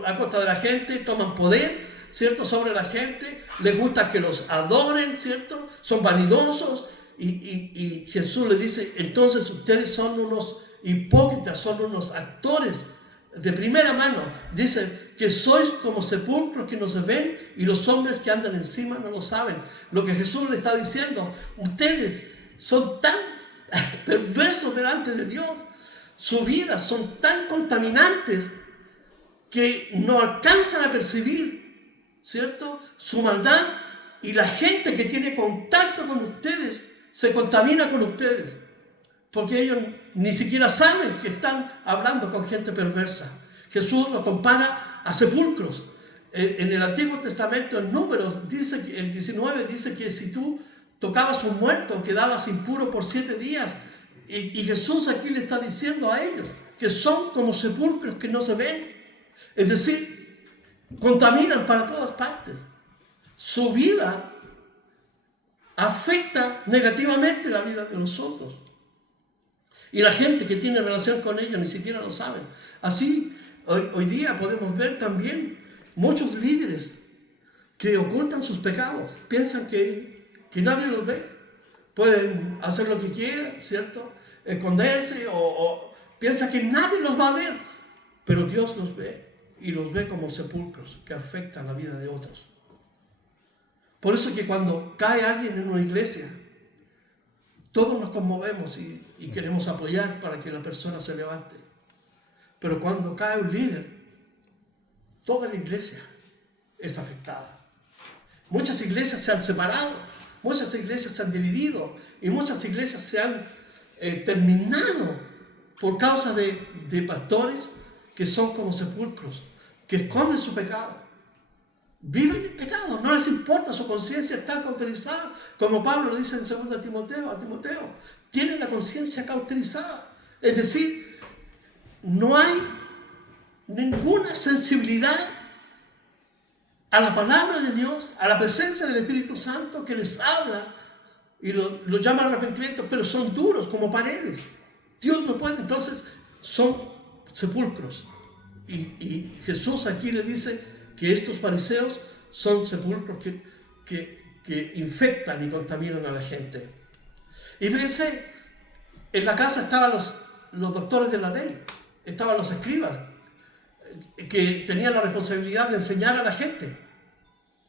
a costa de la gente, toman poder, ¿cierto?, sobre la gente, les gusta que los adoren, ¿cierto?, son vanidosos. Y Jesús le dice, entonces ustedes son unos hipócritas, son unos actores de primera mano. Dice que sois como sepulcros que no se ven y los hombres que andan encima no lo saben. Lo que Jesús le está diciendo, ustedes son tan perversos delante de Dios, sus vidas son tan contaminantes que no alcanzan a percibir, ¿cierto?, su maldad, y la gente que tiene contacto con ustedes se contamina con ustedes. Porque ellos ni siquiera saben que están hablando con gente perversa. Jesús lo compara a sepulcros. En el Antiguo Testamento, en Números, dice que, en 19, dice que si tú tocabas un muerto, quedabas impuro por 7 días. Y Jesús aquí le está diciendo a ellos que son como sepulcros que no se ven. Es decir, contaminan para todas partes. Su vida afecta negativamente la vida de los otros. Y la gente que tiene relación con ellos ni siquiera lo saben. Así, hoy día podemos ver también muchos líderes que ocultan sus pecados. Piensan que nadie los ve. Pueden hacer lo que quieran, ¿cierto? Esconderse o piensan que nadie los va a ver. Pero Dios los ve y los ve como sepulcros que afectan la vida de otros. Por eso que cuando cae alguien en una iglesia, todos nos conmovemos y queremos apoyar para que la persona se levante. Pero cuando cae un líder, toda la iglesia es afectada. Muchas iglesias se han separado, muchas iglesias se han dividido y muchas iglesias se han terminado por causa de pastores que son como sepulcros, que esconden su pecado. Viven en pecado, no les importa, su conciencia está cauterizada, como Pablo lo dice en 2 Timoteo, tienen la conciencia cauterizada. Es decir, no hay ninguna sensibilidad a la palabra de Dios, a la presencia del Espíritu Santo que les habla y lo llama arrepentimiento, pero son duros como paredes. Dios no puede, entonces son sepulcros. Y Jesús aquí le dice que estos fariseos son sepulcros que infectan y contaminan a la gente. Y fíjense, en la casa estaban los doctores de la ley, estaban los escribas, que tenían la responsabilidad de enseñar a la gente.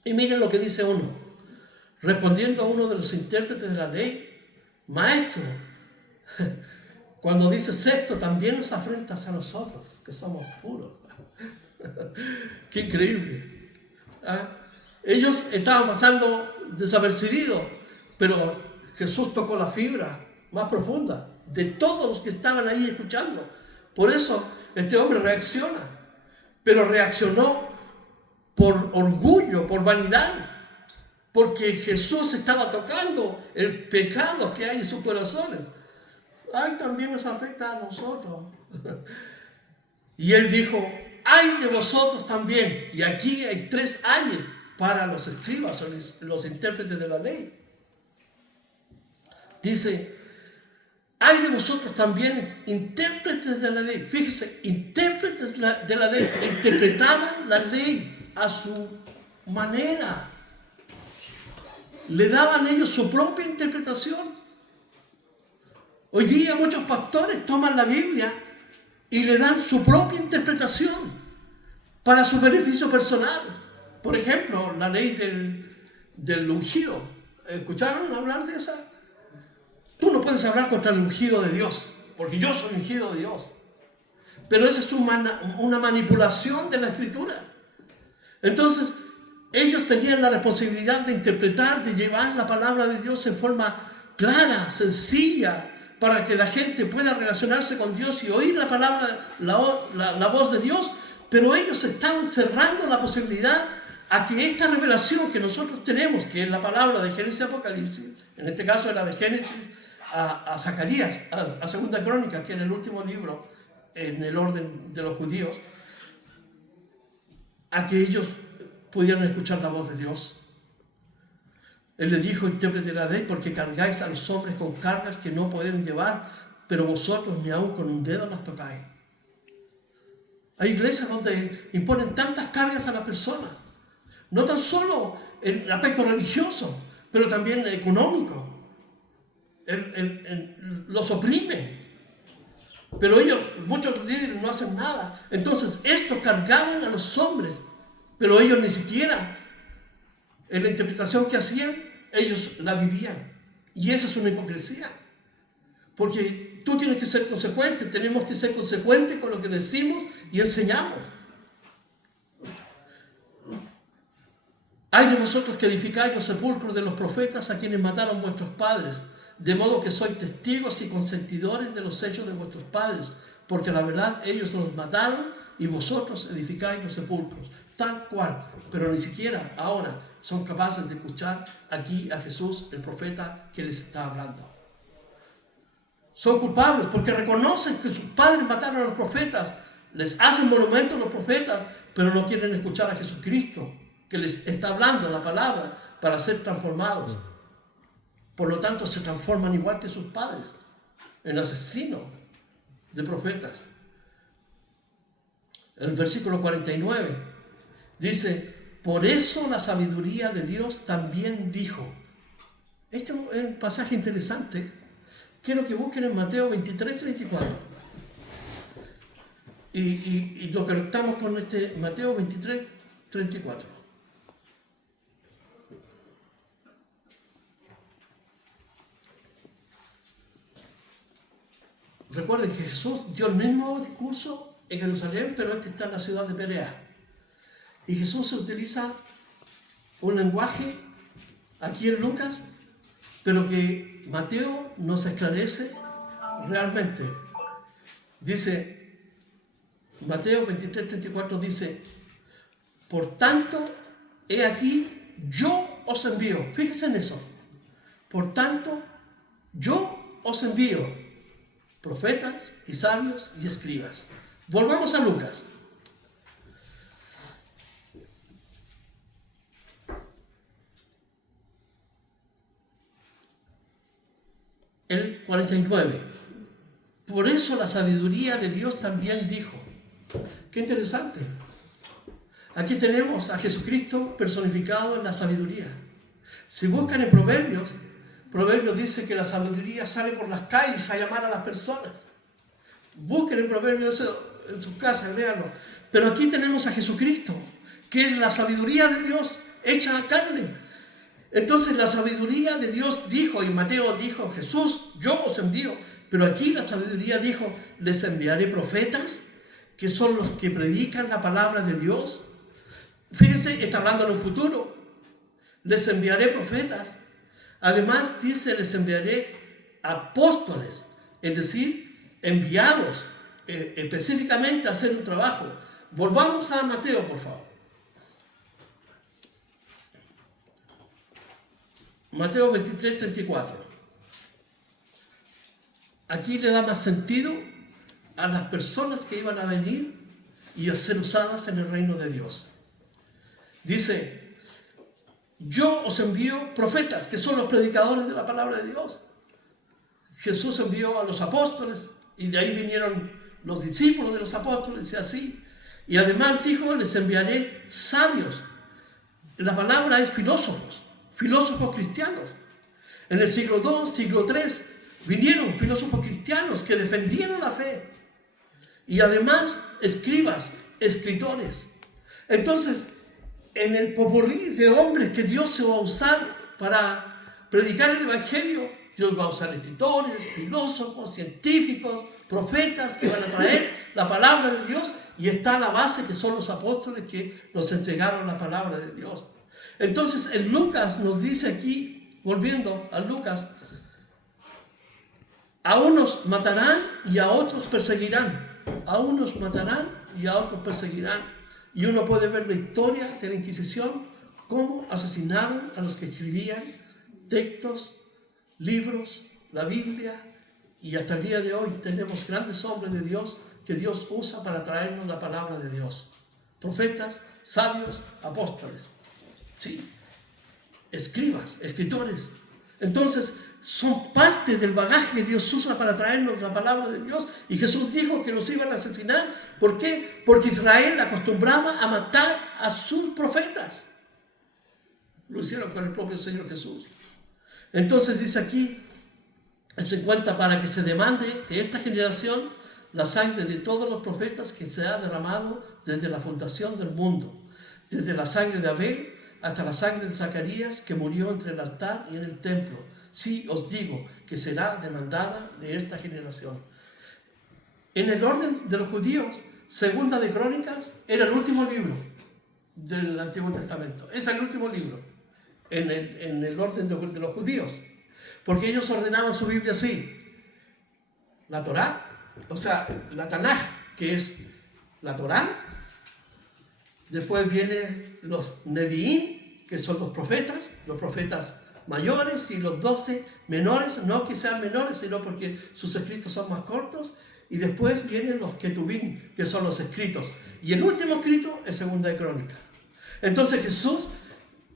Y miren lo que dice uno, respondiendo a uno de los intérpretes de la ley: maestro, cuando dices esto, también nos afrentas a nosotros, que somos puros. Qué increíble. Ellos estaban pasando desapercibidos, pero Jesús tocó la fibra más profunda de todos los que estaban ahí escuchando. Por eso este hombre reacciona, pero reaccionó por orgullo, por vanidad, porque Jesús estaba tocando el pecado que hay en sus corazones. Ay, también nos afecta a nosotros. Y él dijo: ay de vosotros también. Y aquí hay 3 ayes para los escribas o los intérpretes de la ley. Dice: ay de vosotros también, intérpretes de la ley. Fíjese, intérpretes de la ley. Interpretaban la ley a su manera. Le daban ellos su propia interpretación. Hoy día muchos pastores toman la Biblia y le dan su propia interpretación para su beneficio personal. Por ejemplo, la ley del ungido. ¿Escucharon hablar de esa? Tú no puedes hablar contra el ungido de Dios, porque yo soy ungido de Dios. Pero esa es una manipulación de la Escritura. Entonces, ellos tenían la responsabilidad de interpretar, de llevar la palabra de Dios en forma clara, sencilla, para que la gente pueda relacionarse con Dios y oír la palabra, la voz de Dios. Pero ellos estaban cerrando la posibilidad a que esta revelación que nosotros tenemos, que es la palabra de Génesis y Apocalipsis, en este caso era de Génesis a Zacarías, a Segunda Crónica, que era el último libro en el orden de los judíos, a que ellos pudieran escuchar la voz de Dios. Él le dijo: intérprete de la ley, porque cargáis a los hombres con cargas que no pueden llevar, pero vosotros ni aun con un dedo las tocáis. Hay iglesias donde imponen tantas cargas a las personas, no tan solo en el aspecto religioso, pero también económico. Los oprimen. Pero ellos, muchos líderes, no hacen nada. Entonces, estos cargaban a los hombres, pero ellos ni siquiera, en la interpretación que hacían, ellos la vivían. Y esa es una hipocresía. Porque tú tienes que ser consecuente, tenemos que ser consecuentes con lo que decimos y enseñamos. Ay de vosotros que edificáis los sepulcros de los profetas a quienes mataron vuestros padres, de modo que sois testigos y consentidores de los hechos de vuestros padres, porque la verdad ellos los mataron y vosotros edificáis los sepulcros, tal cual. Pero ni siquiera ahora son capaces de escuchar aquí a Jesús, el profeta, que les está hablando. Son culpables porque reconocen que sus padres mataron a los profetas, les hacen monumentos a los profetas, pero no quieren escuchar a Jesucristo, que les está hablando la palabra para ser transformados. Por lo tanto, se transforman igual que sus padres. el asesino de profetas. El versículo 49 dice, por eso la sabiduría de Dios también dijo. Este es un pasaje interesante. Quiero que busquen en Mateo 23, 34. Y lo que estamos con este Mateo 23, 34. Recuerden que Jesús dio el mismo discurso en Jerusalén, pero este está en la ciudad de Perea. Y Jesús utiliza un lenguaje aquí en Lucas, pero que Mateo nos esclarece realmente. Dice, Mateo 23, 34 dice, por tanto, he aquí, yo os envío. Fíjense en eso. Por tanto, yo os envío profetas y sabios y escribas. Volvamos a Lucas. El 49. Por eso la sabiduría de Dios también dijo. Qué interesante. Aquí tenemos a Jesucristo personificado en la sabiduría. Si buscan en Proverbios dice que la sabiduría sale por las calles a llamar a las personas. Busquen en Proverbios en sus casas, léanlo. Pero aquí tenemos a Jesucristo, que es la sabiduría de Dios hecha a carne. Entonces la sabiduría de Dios dijo, y Mateo dijo, Jesús, yo os envío. Pero aquí la sabiduría dijo, les enviaré profetas, que son los que predican la palabra de Dios. Fíjense, está hablando en un futuro. Les enviaré profetas. Además dice, les enviaré apóstoles, es decir, enviados específicamente a hacer un trabajo. Volvamos a Mateo, por favor. Mateo 23, 34. Aquí le da más sentido a las personas que iban a venir y a ser usadas en el reino de Dios. Dice, yo os envío profetas, que son los predicadores de la palabra de Dios. Jesús envió a los apóstoles y de ahí vinieron los discípulos de los apóstoles y así. Y además dijo, les enviaré sabios. La palabra es filósofos cristianos. En el siglo II, siglo III, vinieron filósofos cristianos que defendieron la fe. Y además, escribas, escritores. Entonces, en el popurrí de hombres que Dios se va a usar para predicar el Evangelio, Dios va a usar escritores, filósofos, científicos, profetas que van a traer la palabra de Dios, y está la base que son los apóstoles que nos entregaron la palabra de Dios. Entonces en Lucas nos dice aquí, volviendo a Lucas, a unos matarán y a otros perseguirán. A unos matarán y a otros perseguirán. Y uno puede ver la historia de la Inquisición, cómo asesinaron a los que escribían textos, libros, la Biblia, y hasta el día de hoy tenemos grandes hombres de Dios que Dios usa para traernos la palabra de Dios. Profetas, sabios, apóstoles, sí, escribas, escritores. Entonces son parte del bagaje que Dios usa para traernos la palabra de Dios. Y Jesús dijo que los iban a asesinar. ¿Por qué? Porque Israel acostumbraba a matar a sus profetas. Lo hicieron con el propio Señor Jesús. Entonces dice aquí, el 50, para que se demande de esta generación la sangre de todos los profetas que se ha derramado desde la fundación del mundo, desde la sangre de Abel hasta la sangre de Zacarías, que murió entre el altar y en el templo. Sí, os digo que será demandada de esta generación. En el orden de los judíos, Segunda de Crónicas era el último libro del Antiguo Testamento. Es el último libro en el orden de los judíos, porque ellos ordenaban su Biblia así: la Torá, o sea, la Tanaj, que es la Torá. Después vienen los Nevi'im, que son los profetas mayores, y los 12 menores, no que sean menores, sino porque sus escritos son más cortos. Y después vienen los Ketubim, que son los escritos. Y el último escrito es Segunda de Crónicas. Entonces Jesús,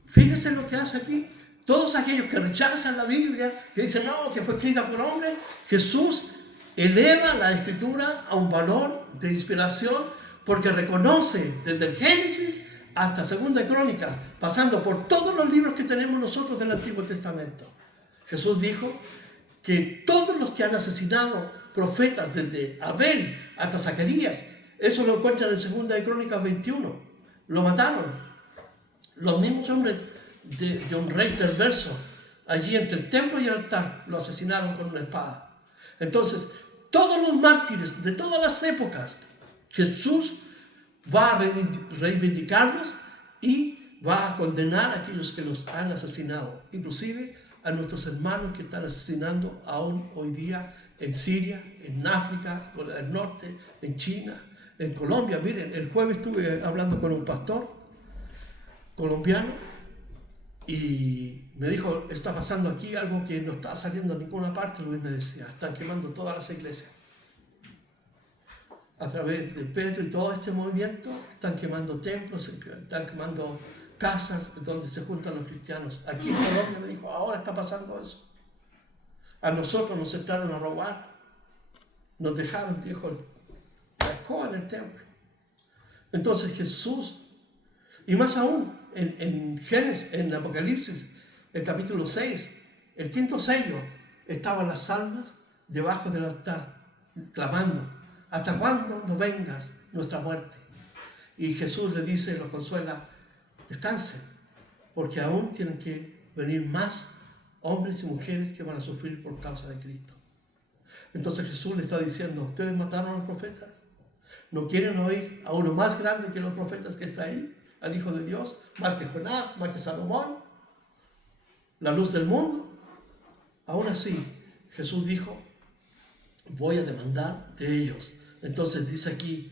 fíjense lo que hace aquí. Todos aquellos que rechazan la Biblia, que dicen no, que fue escrita por hombres, Jesús eleva la Escritura a un valor de inspiración porque reconoce desde el Génesis hasta Segunda de Crónicas, pasando por todos los libros que tenemos nosotros del Antiguo Testamento. Jesús dijo que todos los que han asesinado profetas desde Abel hasta Zacarías, eso lo encuentran en Segunda de Crónicas 21, lo mataron. Los mismos hombres de un rey perverso, allí entre el templo y el altar, lo asesinaron con una espada. Entonces, todos los mártires de todas las épocas, Jesús va a reivindicarlos y va a condenar a aquellos que los han asesinado, inclusive a nuestros hermanos que están asesinando aún hoy día en Siria, en África, en Corea del Norte, en China, en Colombia. Miren, el jueves estuve hablando con un pastor colombiano y me dijo, está pasando aquí algo que no está saliendo a ninguna parte. Luis me decía, están quemando todas las iglesias. A través de Pedro y todo este movimiento, están quemando templos, están quemando casas donde se juntan los cristianos. Aquí en Colombia me dijo, ahora está pasando eso. A nosotros nos entraron a robar, nos dejaron, dijo, la escoba en el templo. Entonces Jesús, y más aún, en Génesis, en Apocalipsis, el capítulo 6, el quinto sello, estaban las almas debajo del altar, clamando, ¿hasta cuándo no vengas nuestra muerte? Y Jesús le dice, los consuela, descansen, porque aún tienen que venir más hombres y mujeres que van a sufrir por causa de Cristo. Entonces Jesús le está diciendo, ¿ustedes mataron a los profetas? ¿No quieren oír a uno más grande que los profetas que está ahí? Al Hijo de Dios, más que Jonás, más que Salomón, la luz del mundo. Aún así, Jesús dijo, voy a demandar de ellos. Entonces dice aquí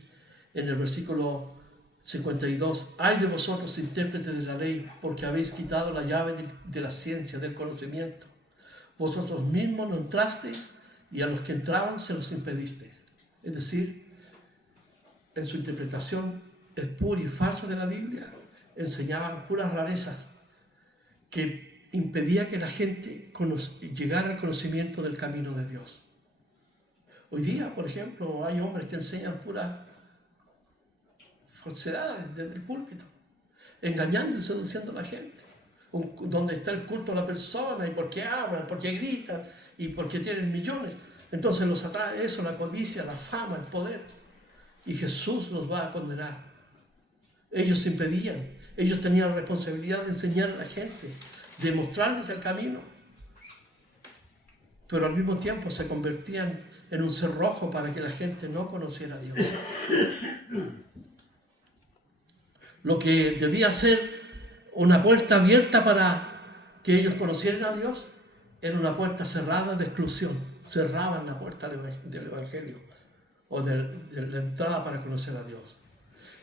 en el versículo 52, ay de vosotros intérpretes de la ley, porque habéis quitado la llave de la ciencia, del conocimiento. Vosotros mismos no entrasteis y a los que entraban se los impedisteis. Es decir, en su interpretación pura y falsa de la Biblia, enseñaban puras rarezas que impedía que la gente llegara al conocimiento del camino de Dios. Hoy día, por ejemplo, hay hombres que enseñan puras falsedades desde el púlpito, engañando y seduciendo a la gente. Donde está el culto a la persona, y por qué hablan, por qué gritan, y por qué tienen millones. Entonces los atrae eso, la codicia, la fama, el poder. Y Jesús los va a condenar. Ellos impedían, ellos tenían la responsabilidad de enseñar a la gente, de mostrarles el camino. Pero al mismo tiempo se convertían en un cerrojo para que la gente no conociera a Dios. Lo que debía ser una puerta abierta para que ellos conocieran a Dios, era una puerta cerrada de exclusión. Cerraban la puerta del Evangelio o de la entrada para conocer a Dios.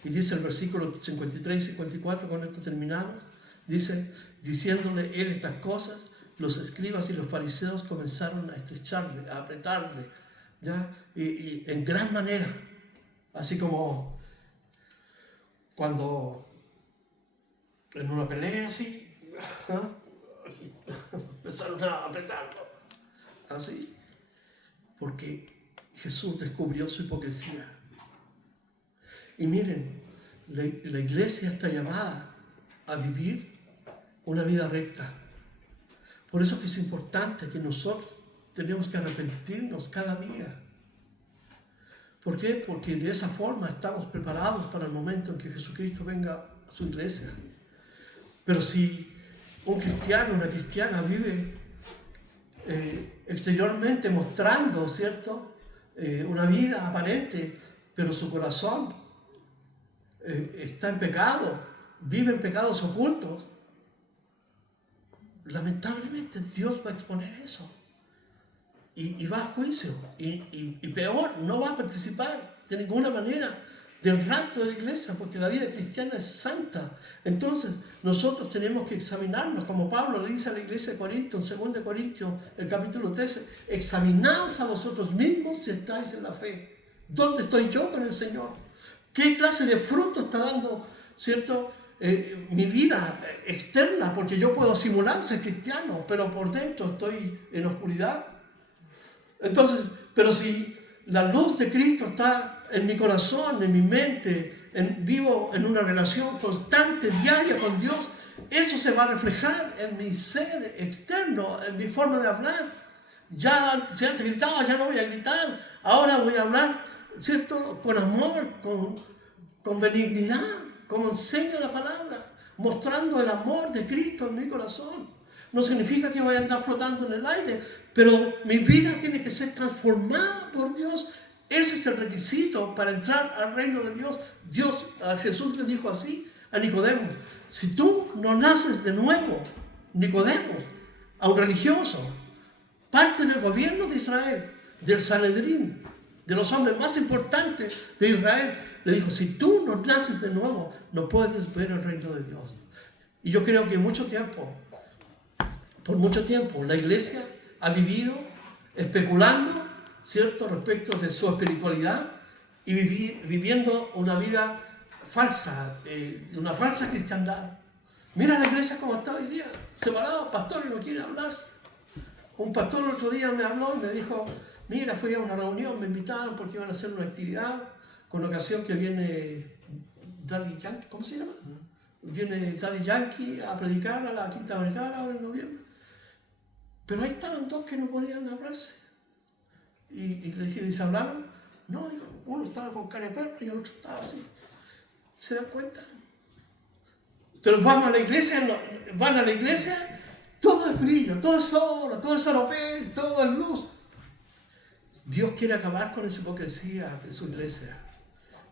Y dice el versículo 53 y 54, con esto terminamos, dice, diciéndole él estas cosas, los escribas y los fariseos comenzaron a estrecharle, a apretarle, ¿ya? Y en gran manera, así como cuando en una pelea así, empezaron a apretarlo, así, porque Jesús descubrió su hipocresía. Y miren, la iglesia está llamada a vivir una vida recta. Por eso que es importante que nosotros tenemos que arrepentirnos cada día. ¿Por qué? Porque de esa forma estamos preparados para el momento en que Jesucristo venga a su iglesia. Pero si un cristiano, una cristiana vive exteriormente mostrando, ¿cierto? Una vida aparente, pero su corazón está en pecado, vive en pecados ocultos, lamentablemente Dios va a exponer eso y va a juicio y peor, no va a participar de ninguna manera del rapto de la iglesia, porque la vida cristiana es santa. Entonces nosotros tenemos que examinarnos, como Pablo le dice a la iglesia de Corinto, en 2 Corintios, el capítulo 13, examinaos a vosotros mismos si estáis en la fe. ¿Dónde estoy yo con el Señor? ¿Qué clase de fruto está dando, cierto, mi vida externa? Porque yo puedo simular ser cristiano, pero por dentro estoy en oscuridad. Entonces, pero si la luz de Cristo está en mi corazón, en mi mente, vivo en una relación constante, diaria con Dios, eso se va a reflejar en mi ser externo, en mi forma de hablar. Ya si antes gritaba, ya no voy a gritar, ahora voy a hablar, ¿cierto? Con amor, con benignidad, como enseña la palabra, mostrando el amor de Cristo en mi corazón. No significa que vaya a andar flotando en el aire, pero mi vida tiene que ser transformada por Dios. Ese es el requisito para entrar al reino de Dios. Jesús le dijo así a Nicodemo: si tú no naces de nuevo, Nicodemo, a un religioso, parte del gobierno de Israel, del Sanedrín, de los hombres más importantes de Israel, le dijo: si tú no naces de nuevo, no puedes ver el reino de Dios. Y yo creo que por mucho tiempo, la iglesia ha vivido especulando, ¿cierto?, respecto de su espiritualidad y viviendo una vida falsa, una falsa cristiandad. Mira la iglesia como está hoy día, separada, pastores no quieren hablarse. Un pastor el otro día me habló y me dijo: mira, fui a una reunión, me invitaron porque iban a hacer una actividad con ocasión que viene Daddy Yankee, ¿cómo se llama? Viene Daddy Yankee a predicar a la Quinta Vergara ahora en noviembre. Pero ahí estaban dos que no podían hablarse. Y le dije: ¿y se hablaron? No, digo, uno estaba con cara de perro y el otro estaba así. ¿Se dan cuenta? Pero van a la iglesia, todo es brillo, todo es oro, todo es oropel, todo es luz. Dios quiere acabar con esa hipocresía de su iglesia.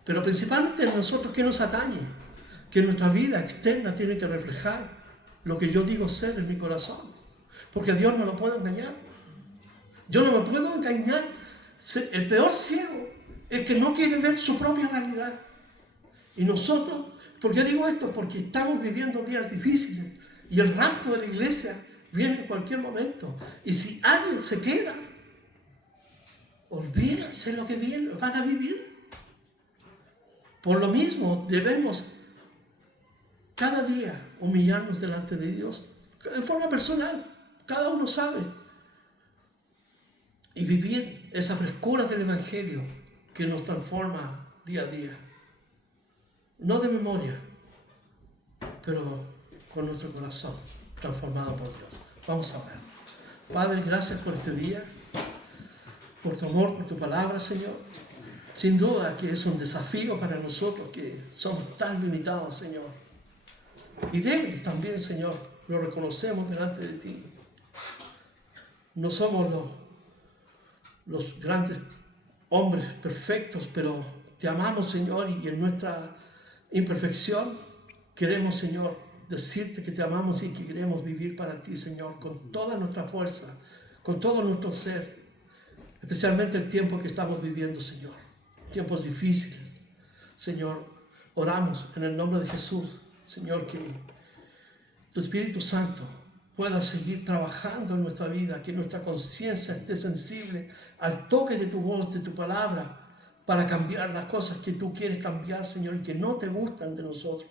Pero principalmente en nosotros, ¿qué nos atañe? Que nuestra vida externa tiene que reflejar lo que yo digo ser en mi corazón. Porque a Dios no lo puedo engañar. Yo no me puedo engañar. El peor ciego es que no quiere ver su propia realidad. Y nosotros, ¿por qué digo esto? Porque estamos viviendo días difíciles y el rapto de la iglesia viene en cualquier momento. Y si alguien se queda, olvídense lo que van a vivir. Por lo mismo, debemos cada día humillarnos delante de Dios en forma personal. Cada uno sabe. Y vivir esa frescura del Evangelio que nos transforma día a día. No de memoria, pero con nuestro corazón transformado por Dios. Vamos a orar. Padre, gracias por este día, por tu amor, por tu palabra, Señor. Sin duda que es un desafío para nosotros que somos tan limitados, Señor. Y débiles también, Señor, lo reconocemos delante de ti. No somos los grandes hombres perfectos, pero te amamos, Señor, y en nuestra imperfección queremos, Señor, decirte que te amamos y que queremos vivir para ti, Señor, con toda nuestra fuerza, con todo nuestro ser, especialmente el tiempo que estamos viviendo, Señor, tiempos difíciles. Señor, oramos en el nombre de Jesús, Señor, que tu Espíritu Santo pueda seguir trabajando en nuestra vida, que nuestra conciencia esté sensible al toque de tu voz, de tu palabra, para cambiar las cosas que tú quieres cambiar, Señor, y que no te gustan de nosotros.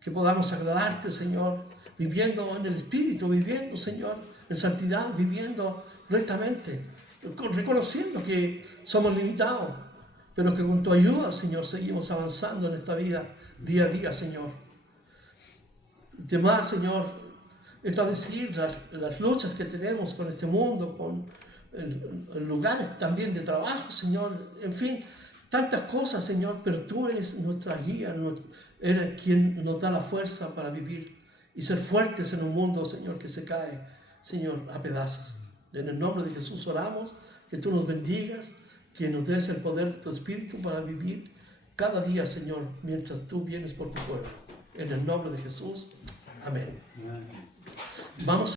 Que podamos agradarte, Señor, viviendo en el Espíritu, viviendo, Señor, en santidad, viviendo rectamente, reconociendo que somos limitados, pero que con tu ayuda, Señor, seguimos avanzando en esta vida día a día, Señor. Además, Señor, es decir, las luchas que tenemos con este mundo, con lugares también de trabajo, Señor, en fin, tantas cosas, Señor, pero tú eres nuestra guía, eres quien nos da la fuerza para vivir y ser fuertes en un mundo, Señor, que se cae, Señor, a pedazos. En el nombre de Jesús oramos, que tú nos bendigas, que nos des el poder de tu Espíritu para vivir cada día, Señor, mientras tú vienes por tu pueblo. En el nombre de Jesús, amén. Vamos